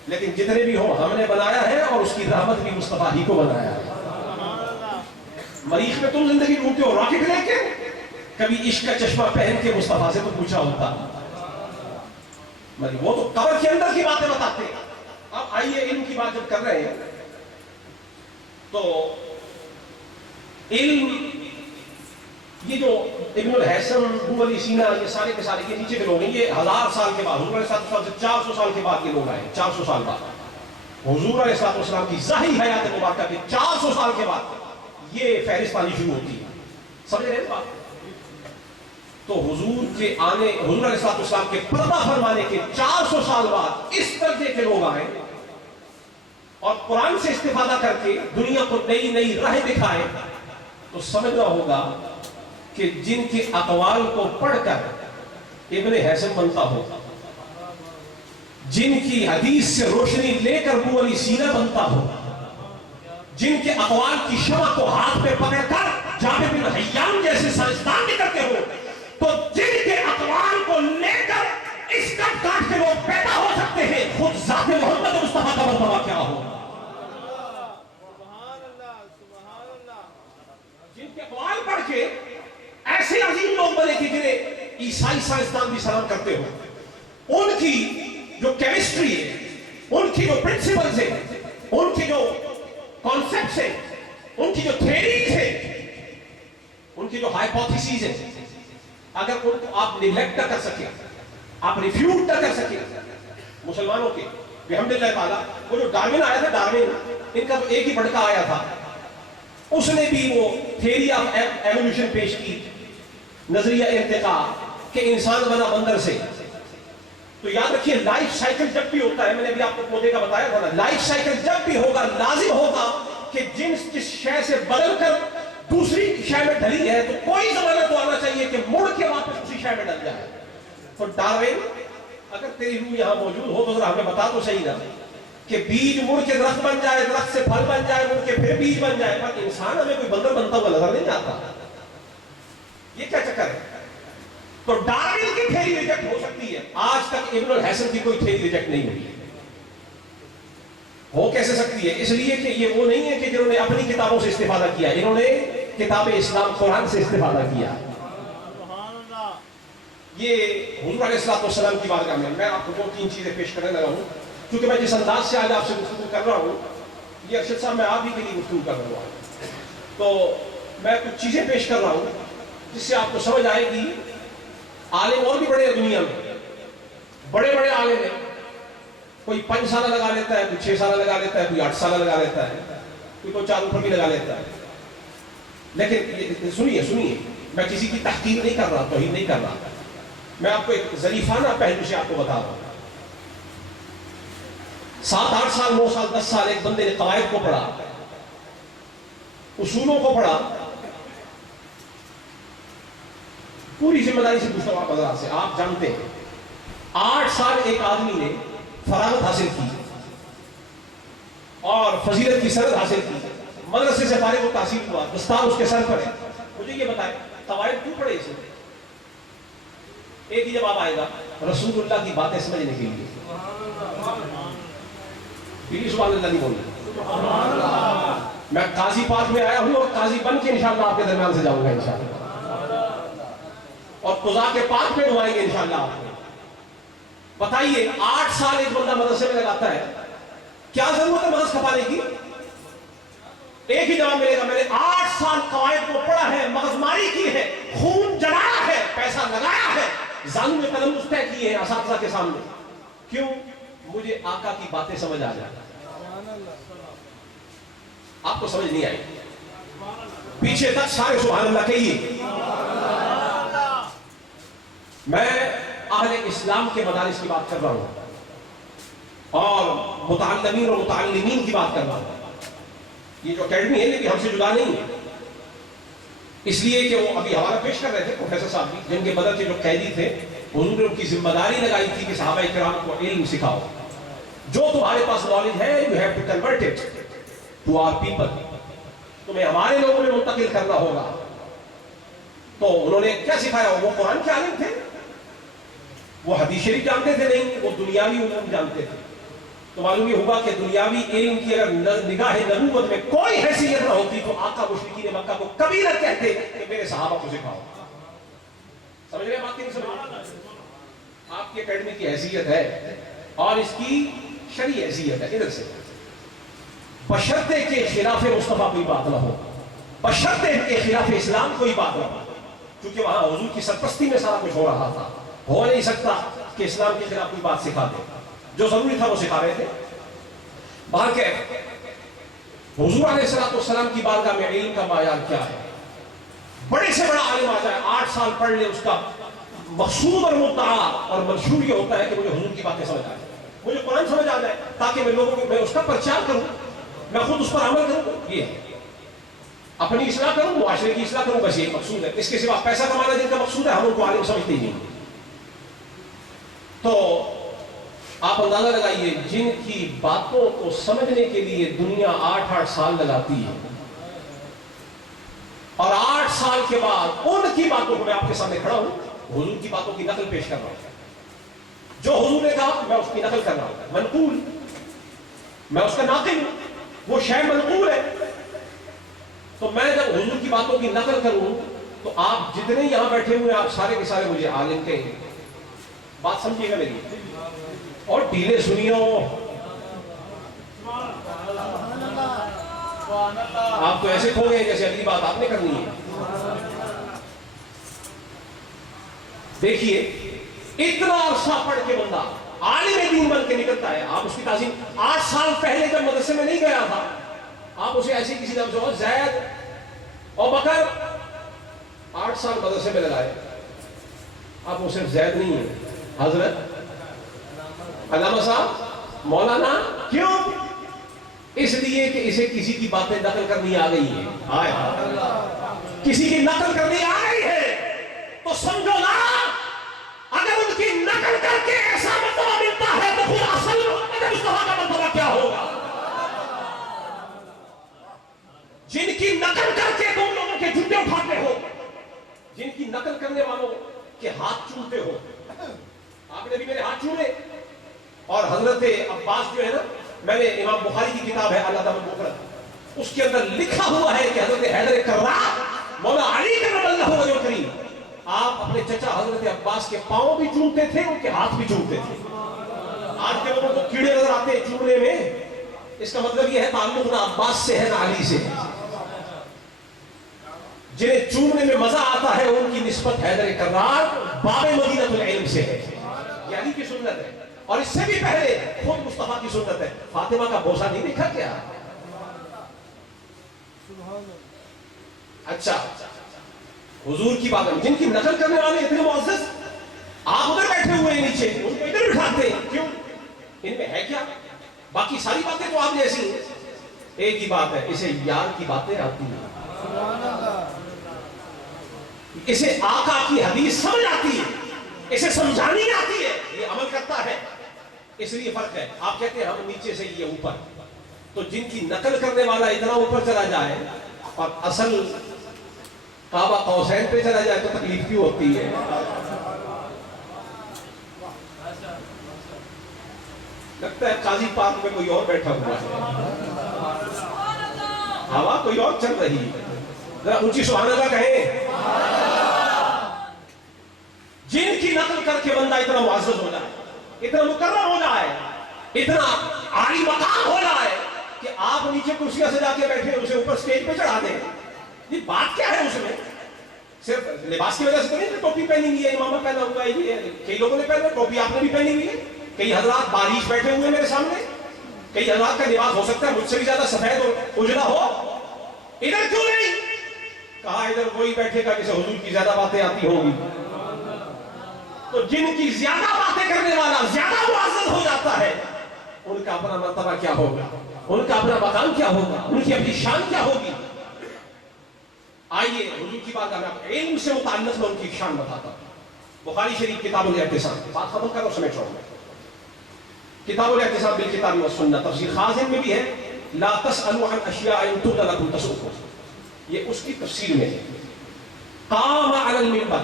لیکن جتنے بھی ہو ہم نے بنایا ہے اور اس کی رحمت بھی مصطفیٰ ہی کو بنایا ہے. مریخ میں تم زندگی ڈھونڈتے ہو راکٹ لے کے، کبھی عشق کا چشمہ پہن کے مصطفیٰ سے تو پوچھا ہوتا. وہ تو قبر کے اندر کی باتیں بتاتے ہیں. اب آئیے علم کی بات جب کر رہے ہیں تو علم، یہ جو ابن الہیثم، ابو علی سینا، یہ سارے کے سارے، یہ نیچے کے لوگ ہیں، یہ 1000 سال کے بعد، حضور علیہ السلام سے 400 سال کے بعد یہ لوگ آئے. 400 سال بعد حضور علیہ السلام کی ظاہری حیات مبارکہ کے 400 سال کے بعد یہ فہرست آنی شروع ہوتی ہے. سمجھ رہے ہیں بات؟ تو حضور کے آنے، حضور علیہ السلام کے پردہ فرمانے کے 400 سال بعد اس درجے کے لوگ آئے اور قرآن سے استفادہ کر کے دنیا کو نئی نئی راہ دکھائے. تو سمجھنا ہوگا کہ جن کے اقوال کو پڑھ کر ابن حیثم بنتا ہو، جن کی حدیث سے روشنی لے کر ابو علی سینا بنتا ہو، جن کے اقوال کی شمع کو ہاتھ میں پکڑ کر جابر بن حیان جیسے سائنسدان نکلتے ہو، تو جن کے اقوال کو لے کر اس کٹ کاٹ کے لوگ پیدا ہو سکتے ہیں، خود ذات محمد مصطفیٰ کا مرتبہ کیا ہو. جن کے اقوال پڑھ کے ایسے عظیم لوگ بنے کہ جنہیں عیسائی سائنسدان بھی سلام کرتے ہو، ان کی جو کیمسٹری ہے، ان کی جو پرنسپلز ہیں، ان کی جو کانسیپٹس ہیں، ان کی جو تھیریز ہیں، ان کی جو ہائپوتھیسیز ہیں، اگر ان کو آپ نیگلیکٹ نہ کر سکیں، آپ ریفیوٹ نہ کر سکیں مسلمانوں کے، بحمداللہ تعالیٰ. وہ جو ڈارون آیا تھا، ڈارون، ان کا تو ایک ہی بڑکا آیا تھا، اس نے بھی وہ تھیوری آف ایوولوشن پیش کی، نظریہ ارتقاء، کہ انسان بنا بندر سے. تو یاد رکھیے لائف سائیکل جب بھی ہوتا ہے، میں نے ابھی آپ کو پودے کا بتایا تھا نا، لائف سائیکل جب بھی ہوگا لازم ہوگا کہ جس شے سے بدل کر دوسری شے میں ڈلی ہے تو کوئی زمانہ تو آنا چاہیے کہ مڑ کے واپس اسی شے میں ڈل جائے. تو ڈارون اگر تیری روح یہاں موجود ہو تو ذرا ہمیں بتا تو صحیح نا کہ بیج مڑ کے درخت بن جائے، درخت سے پھل بن جائے، مڑ کے پھر بیج بن جائے، پر انسان ہمیں کوئی بندر بنتا ہوا نظر نہیں آتا. یہ کیا چکر ہے؟ تو ڈارون کی تھیوری ریجیکٹ ہو سکتی ہے، آج تک ابن الحسن کی کوئی تھیوری ریجیکٹ نہیں ہوئی ہے. ہو کیسے سکتی ہے؟ اس لیے کہ یہ وہ نہیں ہے کہ جنہوں نے اپنی کتابوں سے استفادہ کیا، انہوں نے کتاب اسلام قرآن سے استفادہ کیا. یہ حضور علیہ السلام کی بارگاہ میں آپ کو 2-3 چیزیں پیش کرنے لگا ہوں، کیونکہ میں جس انداز سے آج آپ سے گفتگو کر رہا ہوں، یہ ارشد صاحب میں آپ ہی کے لیے گفتگو کر رہا ہوں، تو میں کچھ چیزیں پیش کر رہا ہوں جس سے آپ کو سمجھ آئے گی. عالم اور بھی بڑے ہیں دنیا میں، بڑے بڑے عالم ہیں، کوئی 5 سالہ لگا لیتا ہے، کوئی 6 سالہ لگا لیتا ہے، کوئی 8 سالہ لگا لیتا ہے، کوئی تو 4 اوپر بھی لگا لیتا ہے. لیکن سنیے میں کسی کی تحقیر نہیں کر رہا، توہین نہیں کر رہا، میں آپ کو ایک ظریفانہ پہلو سے آپ کو بتا رہا ہوں. 7-8 سال 9 سال 10 سال ایک بندے نے قواعد کو پڑھا، اصولوں کو پڑھا. پوری ذمہ داری سے پوچھتا ہوں آپ حضرات سے، آپ جانتے ہیں 8 سال ایک آدمی نے فراغت حاصل کی اور فضیلت کی سند حاصل کی، مدرسے سے فارغ و تحصیل ہوا، دستار اس کے سر پر ہے. مجھے یہ بتائیں قواعد کیوں پڑھے اسے؟ ایک ہی جواب آئے گا، رسول اللہ کی باتیں سمجھنے کے لیے. سبحان اللہ نہیں بولنا. میں قاضی پاک میں آیا ہوں اور قاضی بن کے انشاءاللہ آپ کے درمیان سے جاؤں گا انشاءاللہ، اور قضاء کے پاک میں ڈوائیں گے انشاءاللہ آپ کو. بتائیے 8 سال ایک بندہ مدرسے میں لگاتا ہے، کیا ضرورت ہے مغز کھپانے کی؟ ایک ہی جواب ملے گا، میں نے 8 سال قواعد کو پڑھا ہے، مغز ماری کی ہے، خون جلایا ہے، پیسہ لگایا ہے، زانو میں قلم طے کیے ہیں اساتذہ کے سامنے. کیوں؟ مجھے آقا کی باتیں سمجھ آ جائیں. آپ کو سمجھ نہیں آئی؟ پیچھے تک سارے سبحان اللہ کہیے. میں اہل اسلام کے مدارس کی بات کر رہا ہوں اور متعلمین اور متعلمین کی بات کر رہا ہوں. یہ جو اکیڈمی ہے یہ بھی ہم سے جدا نہیں ہے، اس لیے کہ وہ ابھی حوالہ پیش کر رہے تھے پروفیسر صاحب بھی، جن کے بدر کے جو قیدی تھے حضور نے ان کی ذمہ داری لگائی تھی کہ صحابہ کرام کو علم سکھاؤ، جو تمہارے پاس نالج ہے you have to convert it to our people، تمہیں ہمارے لوگوں میں منتقل کرنا ہوگا. تو انہوں نے کیا سکھایا؟ وہ قرآن کے عالم تھے، وہ حدیث شریف جانتے تھے نہیں، وہ دنیاوی علوم جانتے تھے. تو معلوم یہ ہوگا کہ دنیاوی علم کی اگر نگاہ نبوت میں کوئی حیثیت نہ ہوتی تو آقا مشرکین مکہ کو کبھی نہ کہتے کہ میرے صحابہ کو سکھاؤ. سمجھ رہے ہیں بات کی نہیں سمجھ؟ آپ کی اکیڈمی کی حیثیت ہے اور اس کی شرعی حیثیت ہے. ادھر سے بشرطے کے خلاف مصطفیٰ کوئی بات نہ ہو، بشرطے کے خلاف اسلام کوئی بات نہ ہو، کیونکہ وہاں حضور کی سرپرستی میں سارا کچھ ہو رہا تھا. ہو نہیں سکتا کہ اسلام کے خلاف کوئی بات سکھا دے، جو ضروری تھا وہ سکھا رہے تھے. باہر کے حضور علیہ السلام کی بارگاہ میں علم کا معیار کیا ہے؟ بڑے سے بڑا عالم آ جائے 8 سال پڑھ لے، اس کا مقصود اور مدعا اور منشور یہ ہوتا ہے کہ مجھے حضور کی باتیں سمجھ آ جائے، مجھے قرآن سمجھ آ جائے، تاکہ میں لوگوں کو میں اس کا پرچار کروں، میں خود اس پر عمل کروں. یہ اپنی اصلاح کروں، معاشرے کی اصلاح کروں، بس یہ مقصود ہے. اس کے سوا پیسہ کمانا جن کا مقصود ہے ہم ان کو عالم سمجھتے ہی نہیں. تو آپ اندازہ لگائیے جن کی باتوں کو سمجھنے کے لیے دنیا 8-8 سال لگاتی ہے، اور 8 سال کے بعد ان کی باتوں کو میں آپ کے سامنے کھڑا ہوں، حضور کی باتوں کی نقل پیش کر رہا ہوں. جو حضور نے کہا میں اس کی نقل کر رہا ہوں، منقول، میں اس کا ناقل ہوں، وہ شے منقول ہے. تو میں جب حضور کی باتوں کی نقل کروں تو آپ جتنے یہاں بیٹھے ہوئے آپ سارے کے سارے مجھے عالم کہیں گے. بات سمجھیے گا میری، اور ڈھیلے سنیو. آپ تو ایسے کھو گئے جیسے اگلی بات آپ نے کرنی ہے. دیکھیے اتنا عرصہ پڑھ کے بندہ عالم دین بن کے نکلتا ہے، آپ اس کی تعظیم 8 سال پہلے جب مدرسے میں نہیں گیا تھا آپ اسے ایسی کسی نام سے زید اور بکر 8 سال مدرسے میں لگائے، آپ وہ صرف زید نہیں ہے، حضرت، علامہ صاحب، مولانا. کیوں؟ اس لیے کہ اسے کسی کی باتیں نقل کرنی آ گئی ہے. کسی کی نقل کرنی آ گئی ہے تو سمجھو نا، اگر اگر ان کی نقل کر کے ایسا مرتبہ ملتا ہے تو خود اصل محمد مصطفیٰ کا مرتبہ کیا ہوگا؟ جن کی نقل کر کے تم لوگوں کے جوتے اٹھاتے ہو، جن کی نقل کرنے والوں کے ہاتھ چومتے ہو. آپ نے بھی میرے ہاتھ چومے. اور حضرت عباس جو ہے نا، میں نے امام بخاری کی کتاب ہے الادب المفرد، اس کے اندر لکھا ہوا ہے کہ حضرت حیدر کرار مولا علی کرم اللہ وجہ کریم آپ اپنے چچا حضرت عباس کے پاؤں بھی چومتے تھے، ان کے ہاتھ بھی چومتے تھے. آج کے لوگوں کو کیڑے نظر آتے ہیں چومنے میں، اس کا مطلب یہ ہے تعلق نہ عباس سے ہے نہ علی سے. جنہیں چومنے میں مزہ آتا ہے ان کی نسبت حیدر کرار باب مدینۃ العلم سے ہے. یہ علی کی سنت ہے. اور اس سے بھی پہلے خود مصطفیٰ کی سنت ہے. فاطمہ کا بوسہ نہیں دیکھا کیا؟ اچھا، حضور کی بات جن کی نقل کرنے والے اتنے معزز، آپ ادھر بیٹھے ہوئے ہیں نیچے، ان کو ادھر بٹھاتے ہیں. کیوں؟ ان میں ہے کیا؟ باقی ساری باتیں تو آپ جیسی ہیں. ایک ہی بات ہے، اسے یار کی باتیں آتی ہیں، اسے آقا کی حدیث سمجھ آتی ہے، اسے سمجھانی آتی ہے، یہ عمل کرتا ہے. اس لیے فرق ہے. آپ کہتے ہیں ہم نیچے سے یہ اوپر. تو جن کی نقل کرنے والا اتنا اوپر چلا جائے اور اصل کعبہ قوسین پہ چلا جائے تو تکلیف کیوں ہوتی ہے؟ لگتا ہے قاضی پارک میں کوئی اور بیٹھا ہوا ہے، ہوا کوئی اور چل رہی ہے. ذرا اونچی سبحان اللہ کہیں. جن کی نقل کر کے بندہ اتنا معزز ہو جائے، اتنا مکرم ہو جائے، اتنا عالی مقام ہو جائے کہ آپ نیچے کرسیاں سجا کے بیٹھے اسے اوپر سٹیج پہ چڑھا دیں. یہ بات کیا ہے؟ اس میں صرف لباس کی وجہ سے تو نہیں کہ ٹوپی پہنی ہوئی ہے، امامہ پہنا ہوا ہے. یہ کئی لوگوں نے پہنا، ٹوپی آپ نے بھی پہنی ہوئی ہے. کئی حضرات بارش بیٹھے ہوئے میرے سامنے، کئی حضرات کا لباس ہو سکتا ہے مجھ سے بھی زیادہ سفید اور اجلا ہو. ادھر کیوں نہیں کہا؟ ادھر وہی بیٹھے گا جسے حضور کی زیادہ باتیں آتی ہوں گی. تو جن کی زیادہ باتیں کرنے والا زیادہ معزز ہو جاتا ہے، ان کا اپنا مرتبہ کیا ہوگا، ان کا اپنا مقام کیا ہوگا، ان کی اپنی شان کیا ہوگی. آئیے حضور کی بات میں علم سے متعلق میں ان کی شان بتاتا ہوں. بخاری شریف کتاب الاعتصام، بات ختم کرو سمیٹ رہا ہوں میں. کتاب الاعتصام بالکتاب والسنہ، تفسیر خازن میں بھی ہے لا تسألوا عن اشیاء ان تبد لکم تسؤکم. یہ اس کی تفسیر میں ہے. قام علی المنبر،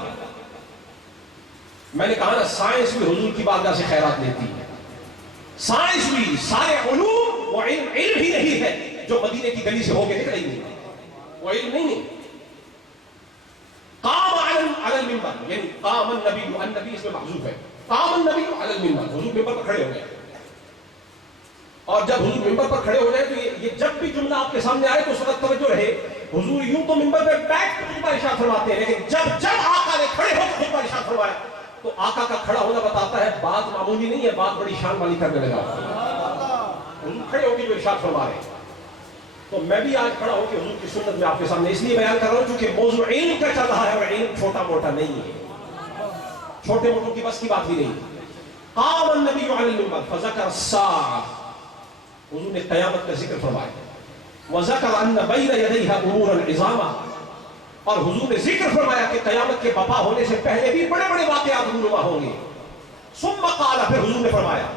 میں نے کہا نا سائنس بھی حضور کی بارگاہ سے خیرات لیتی ہے. سائنس بھی، سارے علوم، وہ علم ہی نہیں ہے جو مدینے کی گلی سے ہو کے نکلے گی، وہ علم نہیں. قام علی المنبر یعنی قام النبی، النبی اس میں محذوف ہے. قام النبی علی المنبر، حضور ممبر پر کھڑے ہو گئے. اور جب حضور ممبر پر کھڑے ہو جائے تو یہ جب بھی جملہ آپ کے سامنے آئے تو اس وقت توجہ رہے. حضور یوں تو ممبر پہ بیٹھ کر خطبہ ارشاد فرماتے ہیں، لیکن جب آقا نے کھڑے ہو کر خطبہ ارشاد فرمایا تو آقا کا کھڑا ہونا بتاتا ہے بات معمولی نہیں ہے، بات بڑی شان والی کرنے لگا. حضور کھڑے ہو کے جو ارشاد فرما رہے ہیں، تو میں بھی آج کھڑا ہو کے حضور کی سنت میں آپ کے سامنے اس لیے بیان کر رہا ہوں چونکہ موضوع علم کا چل رہا ہے، اور علم چھوٹا موٹا نہیں ہے، چھوٹے موٹوں کی بس کی بات بھی نہیں. قام النبی علی المنبر فذکر الساعہ، حضور نے قیامت کا ذکر فرمایا. وذکر ان بین یدیہا امورا عظاما، اور حضور نے ذکر فرمایا کہ قیامت کے برپا ہونے سے پہلے بھی بڑے بڑے واقعات رونما ہوں گے. ثم قال، پھر حضور نے فرمایا،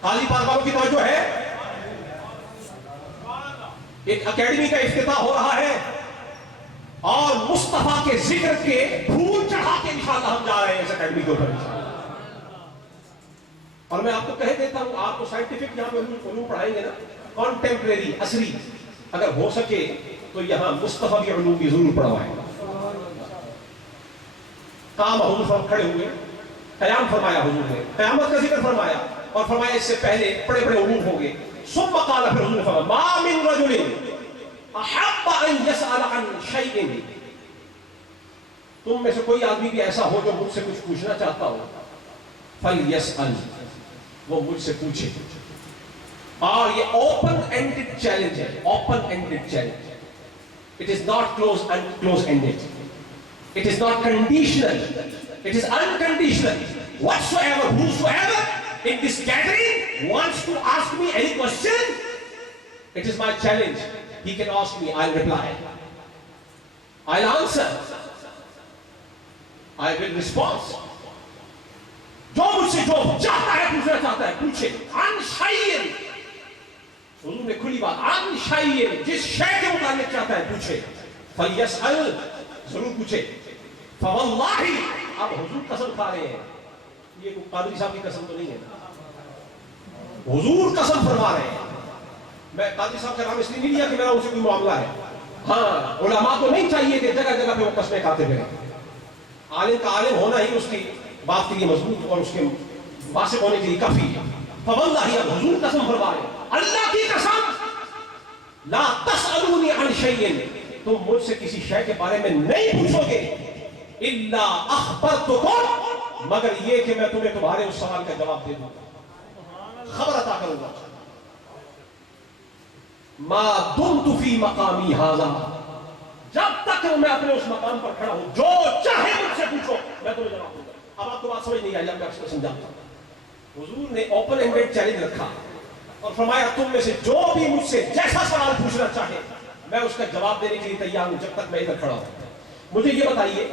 قاضی پاک بابو کی توجہ ہے، ایک اکیڈمی کا افتتاح ہو رہا ہے اور مصطفیٰ کے ذکر کے پھول چڑھا کے انشاءاللہ ہم جا رہے ہیں اس اکیڈمی کے اوپر. اور میں آپ کو کہہ دیتا ہوں، آپ کو سائنٹیفک یہاں پہ علوم پڑھائیں گے نا، کانٹمپریری عصری، اگر ہو سکے تو یہاں مصطفیٰ کی علوم بھی ضرور پڑھوائیں. قام حضور کھڑے ہوئے، قیام فرمایا حضور نے، قیامت کا ذکر فرمایا اور فرمایا اس سے پہلے بڑے بڑے علوم ہوں گے. ثم قال، پھر حضور نے فرمایا ما من رجل احب ان يسأل عن شيء، تم میں سے کوئی آدمی بھی ایسا ہو جو مجھ سے کچھ پوچھنا چاہتا ہو، فلیسأل، وہ مجھ سے پوچھے. اور یہ اوپن اینڈڈ چیلنج ہے، open ended challenge. It is not close ended, it is not conditional, it is unconditional. whatsoever, whosoever in this gathering wants to ask me any question, it is my challenge. He can ask me, I'll reply, I'll answer, I will respond. جو مجھ سے جو چاہتا ہے پوچھنا چاہتا ہے پوچھے. عن شیء، حضور نے کھلی بات، عن شیء، جس شے کے متعلق چاہتا ہے پوچھے. فلیسأل، ضرور پوچھے. فواللہ، اب حضور قسم کھا رہے ہیں، یہ کوئی قادری صاحب کی قسم تو نہیں ہے، حضور قسم فرما رہے ہیں. میں قادری صاحب کا نام اس لیے نہیں لیا کہ میرا اسے کوئی معاملہ ہے. ہاں، علماء کو نہیں چاہیے کہ جگہ جگہ پہ وہ قسمیں کھاتے پھریں. عالم کا عالم ہونا ہی اس کی بات کے لیے مضبوط اور اس کے واسق ہونے کے لیے کافی ہے. فواللہ، اب حضور قسم فرما رہے ہیں، اللہ کی قسم، لا تسألونی عن شیء، تم مجھ سے کسی شے کے بارے میں نہیں پوچھو گے، الا اخبرتکم، مگر یہ کہ میں تمہیں تمہارے اس سوال کا جواب دے دوں گا، خبر عطا کروں گا. ما دمت فی مقامی ھذا، جب تک میں اپنے اس مقام پر کھڑا ہوں، جو چاہے مجھ سے پوچھو میں تمہیں جواب دوں گا. اب آپ کو بات سمجھ نہیں آئی، اب میں آپ کو سمجھاتا ہوں. حضور نے اوپن اینڈڈ چیلنج رکھا اور فرمایا تم میں سے جو بھی مجھ سے جیسا سوال پوچھنا چاہے میں اس کا جواب دینے کے لیے تیار ہوں، جب تک میں ادھر کھڑا ہوں. مجھے یہ بتائیے،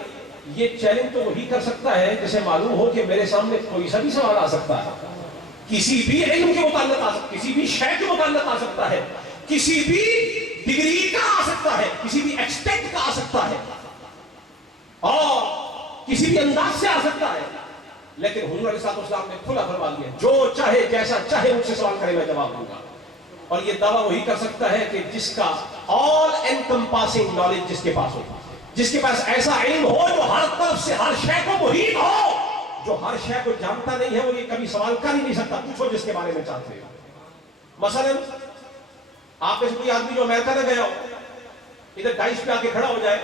یہ چیلنج تو وہی کر سکتا ہے جسے معلوم ہو کہ میرے سامنے کوئی سا بھی سوال آ سکتا ہے، کسی بھی علم کے متعلق آ سکتا ہے، کسی بھی شے کے متعلق آ سکتا ہے، کسی بھی ڈگری کا آ سکتا ہے، کسی بھی ایکسٹینٹ کا آ سکتا ہے، اور کسی بھی انداز سے آ سکتا ہے. لیکن حضور علیہ السلام نے کھلا فرما دیا، جو چاہے جیسا چاہے مجھ سے سوال کرے میں جواب دوں گا. اور یہ دعویٰ وہی کر سکتا ہے کہ جس کا آل انکمپاسنگ نالج جس کے پاس ہو، جس کے پاس ایسا علم ہو جو ہر طرف سے ہر شے کو محیط ہو، جو ہر شے کو جانتا نہیں ہے وہ یہ کبھی سوال کر ہی نہیں سکتا. پوچھو جس کے بارے میں چاہتے ہو. مثلا آپ میں سے کوئی آدمی جو امریکہ نہ گیا ہو، ادھر ڈائس پہ آ کے کھڑا ہو جائے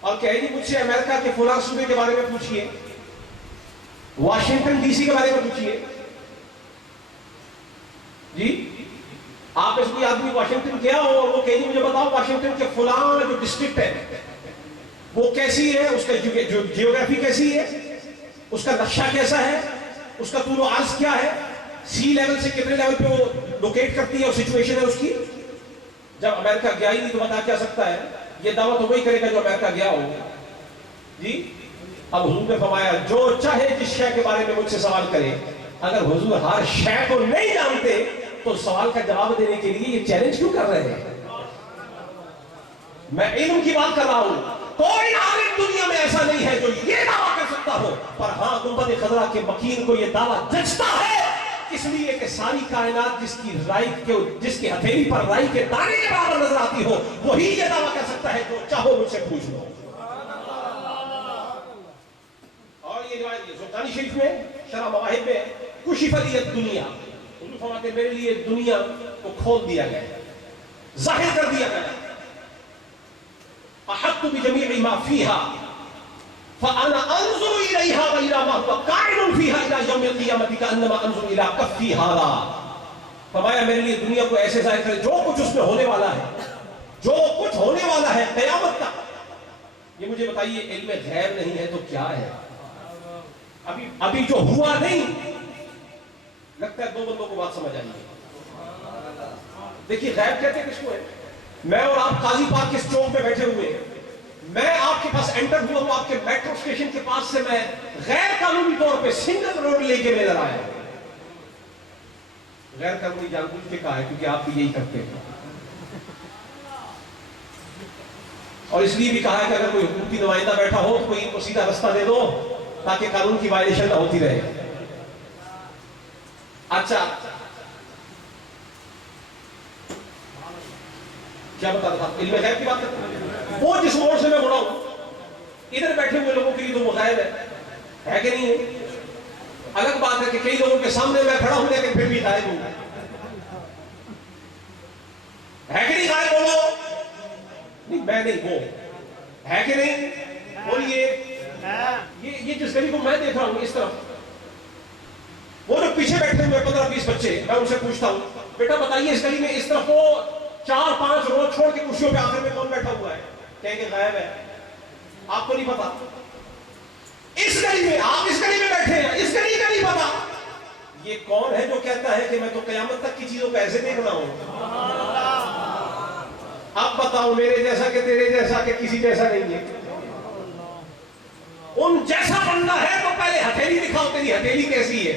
اور کہے جی مجھ سے امریکہ کے فلاں صوبے کے بارے میں پوچھیے، واشنگٹن ڈی سی کے بارے میں پوچھیے. جی آپ میں سے کوئی آدمی واشنگٹن گیا ہو اور وہ کہے جی مجھے بتاؤ واشنگٹن کے فلاں جو ڈسٹرکٹ ہے وہ کیسی ہے، اس کا جیوگرافی کیسی ہے، اس کا نقشہ کیسا ہے، اس کا طول و عرض کیا ہے، سی لیول سے کتنے لیول پہ وہ لوکیٹ کرتی ہے اور سچویشن ہے اس کی. جب امریکہ گیا ہی نہیں تو بتا کیا سکتا ہے؟ یہ دعویٰ تو وہی کرے گا جو امریکہ گیا ہو. جی اب حضور نے فرمایا جو چاہے جس شے کے بارے میں مجھ سے سوال کرے، اگر حضور ہر شے کو نہیں جانتے تو سوال کا جواب دینے کے لیے یہ چیلنج کیوں کر رہے ہیں؟ میں علم کی بات کر رہا ہوں. کوئی عالم دنیا میں ایسا نہیں ہے جو یہ دعویٰ کر سکتا ہو، پر ہاں گنبد خضرا کے مکین کو یہ دعویٰ جچتا ہے، اس لیے کہ ساری کائنات جس کی ہتھیلی پر رائی کے دانے کے برابر نظر آتی ہو، وہی یہ دعویٰ کر سکتا ہے جو چاہو مجھ سے پوچھ لو. اور یہ روایت زرقانی شریف میں شرح مواہب میں کشف لی الدنیا، حضور فرماتے ہیں میرے لیے دنیا کو کھول دیا گیا، ظاہر کر دیا گیا. احط بجميع ما فيها فانا انظر اليها والى ما هو قائم فيها الى يوم القيامه كانما انظر الى كفي هذا. فرمایا میرے لیے دنیا کو ایسے ظاہر کرے جو کچھ اس میں ہونے والا ہے، جو کچھ ہونے والا ہے قیامت تک. یہ مجھے بتائیے علم غیب نہیں ہے تو کیا ہے؟ ابھی جو ہوا نہیں. لگتا ہے دو بندوں کو بات سمجھ آئی ہے. دیکھیے غیب کہتے ہیں کس کو ہے؟ میں اور آپ قاضی پارک کے چوک پہ بیٹھے ہوئے ہیں، میں آپ کے پاس انٹر ہوا ہوں، آپ کے میٹرو اسٹیشن کے پاس سے میں غیر قانونی طور پہ سنگل روڈ لے کے نظر آیا. غیر قانونی جان بوجھ کے کہا ہے کیونکہ آپ بھی یہی کرتے ہیں، اور اس لیے بھی کہا ہے کہ اگر کوئی حکومتی نمائندہ بیٹھا ہو تو کوئی ان کو سیدھا رستہ دے دو تاکہ قانون کی وائلیشن نہ ہوتی رہے. اچھا کیا بتا رہا تھا؟ علم غیب کی بات کرتے ہیں. وہ جس موڑ سے میں مڑا ہوں ادھر بیٹھے ہوئے لوگوں کے لیے تو وہ غائب ہے کہ نہیں ہے؟ الگ بات ہے کہ کئی لوگوں کے سامنے میں کھڑا ہوں لیکن پھر بھی غائب ہوں. ہے کہ نہیں غائب؟ بولو. نہیں میں نہیں، وہ ہے کہ نہیں؟ بولیے. یہ جس گلی کو میں دیکھ رہا ہوں اس طرف، وہ جو پیچھے بیٹھے ہوئے 15-20 بچے، میں ان سے پوچھتا ہوں بیٹا بتائیے اس گلی میں اس طرف وہ 4-5 روز چھوڑ کے کرسیوں پہ آخر میں کون بیٹھا ہوا ہے؟ کہیں کہ غائب ہے. آپ کو نہیں پتا. اس گلی میں، آپ اس گلی میں بیٹھے ہیں، اس گلی کا نہیں پتا. یہ کون ہے جو کہتا ہے کہ میں تو قیامت تک کی چیزوں کو ایسے دیکھ رہا ہوں؟ اب بتاؤ میرے جیسا کہ تیرے جیسا کہ کسی جیسا نہیں ہے؟ ان جیسا بننا ہے تو پہلے ہتھیلی دکھاؤ، تیری ہتھیلی کیسی ہے؟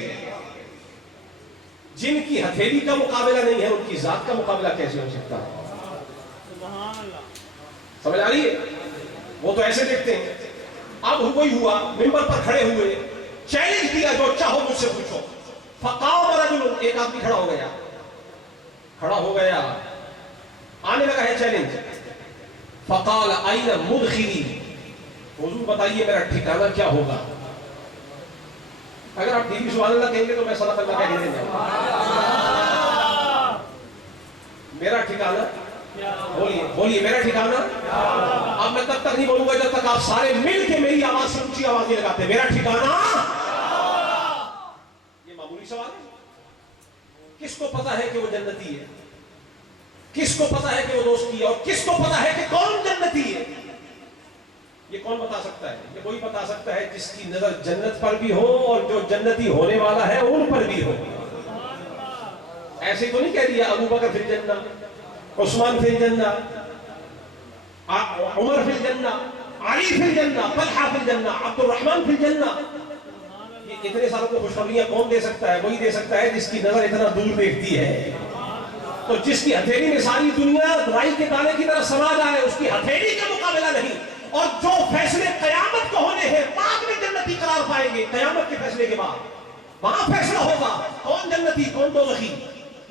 جن کی ہتھیلی کا مقابلہ نہیں ہے ان کی ذات کا مقابلہ کیسے ہو سکتا ہے؟ سمجھ آ رہی ہے؟ وہ تو ایسے دیکھتے ہیں. اب وہی ہوا، ممبر پر کھڑے ہوئے، چیلنج دیا جو چاہو مجھ سے پوچھو. فقام رجل، ایک آدمی کھڑا ہو گیا، آنے لگا ہے چیلنج. فقال این مدخلی، حضور بتائیے میرا ٹھکانہ کیا ہوگا؟ اگر آپ دیوی سبحان اللہ کہیں گے تو میں صدق اللہ کہہ دیں گے. میرا ٹھکانہ بولیے میرا ٹھکانہ. اب میں تب تک نہیں بولوں گا جب تک آپ سارے مل کے میری آواز سے اونچی آواز نہیں لگاتے. میرا ٹھکانہ. یہ معمولی سوال ہے. کس کو پتا ہے کہ وہ جنتی ہے؟ کس کو پتا ہے کہ وہ دوستی ہے؟ اور کس کو پتا ہے کہ کون جنتی ہے؟ یہ کون بتا سکتا ہے؟ یہ کوئی بتا سکتا ہے جس کی نظر جنت پر بھی ہو اور جو جنتی ہونے والا ہے ان پر بھی ہو. ایسے تو نہیں کہہ دیا ابو بکر فی الجنہ، عثمان فی الجنہ، عمر فی الجنہ، علی فی الجنہ، طلحہ فی الجنہ، عبد الرحمن فی الجنہ. یہ اتنے ساروں کو خوشخبریاں کون دے سکتا ہے؟ وہی دے سکتا ہے جس کی نظر اتنا دور دیکھتی ہے. تو جس کی ہتھیلی میں ساری دنیا رائی کے دانے کی طرح سما جائے اس کی ہتھیلی کا مقابلہ نہیں. اور جو فیصلے قیامت کو ہونے ہیں بعد میں جنتی قرار پائیں گے، قیامت کے فیصلے کے بعد وہاں فیصلہ ہوگا کون جنتی کون دوزخی.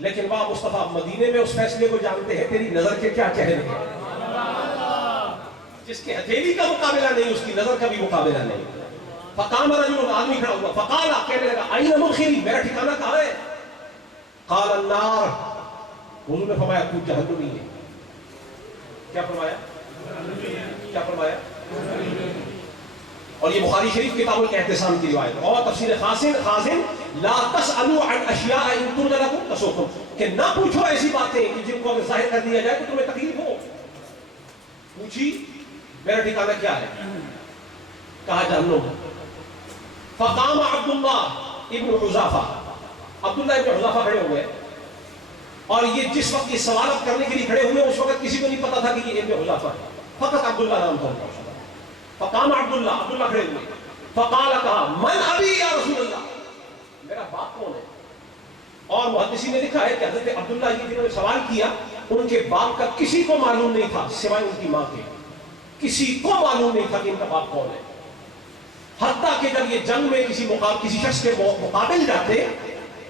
لیکن وہاں مصطفیٰ مدینے میں اس فیصلے کو جانتے ہیں تیری نظر کے کیا چہرے ہیں. جس کے ہتھیلی کا مقابلہ نہیں اس کی نظر کا بھی مقابلہ نہیں. فقام رجل، آدمی کھڑا ہوا، فقال، کہنے لگا این مدخلی، میرا ٹھکانہ کہاں ہے؟ قال النار. حضور نے فرمایا تو جہنمی ہے. کیا فرمایا؟ کیا فرمایا؟ اور یہ بخاری شریف کتاب الاعتصام کی روایت اور تفسیر خازن لا تسألوا عن اشیاء ان تبد لکم تسؤکم، کہ نہ پوچھو ایسی باتیں کہ جن کو اگر ظاہر کر دیا جائے تو تمہیں تکلیف ہو. پوچھی میرا ٹھکانہ کیا ہے؟ کہا جہنم. فقام عبداللہ ابن حذافہ، عبداللہ ابن حذافہ کھڑے ہوئے، اور یہ جس وقت یہ سوالات کرنے کے لیے کھڑے ہوئے اس وقت کسی کو نہیں پتا تھا کہ یہ ابن حذافہ ہے، فقط عبداللہ نام تھا. فقام عبداللہ، عبداللہ کھڑے ہوئے. فقال، کہا من ابی یا رسول اللہ، میرا باپ کون ہے؟ اور محدثین نے لکھا ہے کہ حضرت عبداللہ یہ جنہوں نے سوال کیا ان کے باپ کا کسی کو معلوم نہیں تھا سوائے ان کی ماں کے. کسی کو معلوم نہیں تھا کہ ان کا باپ کون ہے. حتیٰ کہ جب یہ جنگ میں کسی شخص کے مقابل جاتے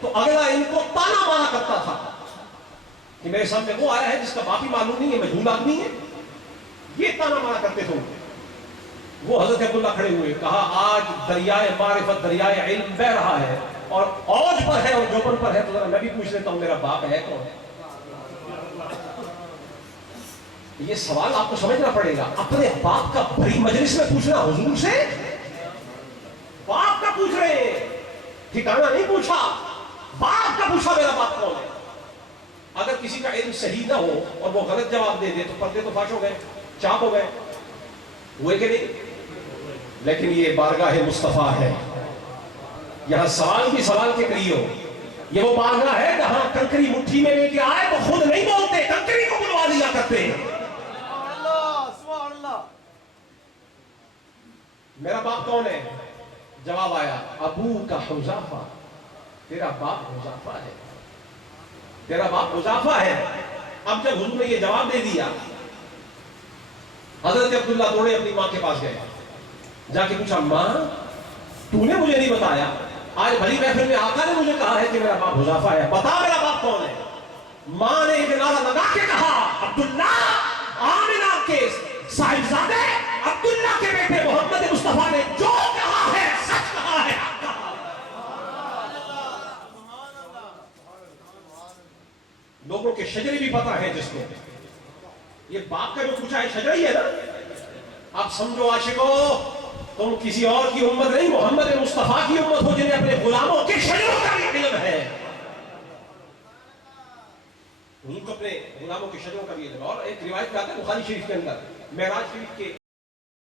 تو اگلا ان کو تانا مارا کرتا تھا کہ میرے سامنے وہ آیا ہے جس کا باپ ہی معلوم نہیں ہے، مجہول آدمی ہے. یہ تانا مارا کرتے تھے. وہ حضرت عبداللہ کھڑے ہوئے، کہا آج دریائے معرفت، دریائے علم بہ رہا ہے اور اوج پر ہے اور جوبن پر ہے، تو ذرا میں بھی پوچھ لیتا ہوں میرا باپ ہے کون؟ یہ سوال آپ کو سمجھنا پڑے گا. اپنے باپ کا بڑی مجلس میں پوچھنا، حضور سے باپ کا پوچھ رہے ہیں، ٹھکانہ نہیں پوچھا، باپ کا پوچھا میرا باپ کون ہے. اگر کسی کا علم صحیح نہ ہو اور وہ غلط جواب دے دے تو پردے تو فاش ہو گئے، چاپ ہو گئے، ہوئے کہ نہیں؟ لیکن یہ بارگاہ مصطفیٰ ہے، یہاں سوال بھی سوال کے لیے ہو. یہ وہ بارگاہ ہے جہاں کنکری مٹھی میں لے کے آئے تو خود نہیں بولتے، کنکری کو بلوا دیا کرتے ہیں. سبحان اللہ. میرا باپ کون ہے؟ جواب آیا ابو کا حذافہ، تیرا باپ حذافہ ہے، تیرا باپ حذافہ ہے. اب جب حضور نے یہ جواب دے دیا حضرت عبداللہ دوڑے اپنی ماں کے پاس گئے، جا کے پوچھا ماں تو نے مجھے نہیں بتایا، آج بھری محفل میں آقا نے مجھے کہا ہے کہ میرا باپ حذافہ ہے، بتا میرا باپ کون ہے. ماں نے ایک نعرہ لگا کے کہا عبداللہ آمنہ کے صاحبزادے، عبداللہ کے بیٹے محمد مصطفیٰ نے جو کہا ہے سچ کہا ہے. لوگوں کے شجرے بھی پتا ہے جس کو، یہ باپ کا جو پوچھا ہے شجرہ ہی ہے نا. اب سمجھو عاشقو، تم کسی اور کی امت نہیں، محمد مصطفیٰ کی امت ہو جنہیں اپنے غلاموں کے شجروں کا بھی علم ہے. ان کو اپنے غلاموں کے شجروں کا بھی علم ہے. اور ایک روایت کا آتا ہے بخاری شریف کے اندر، معراج شریف کے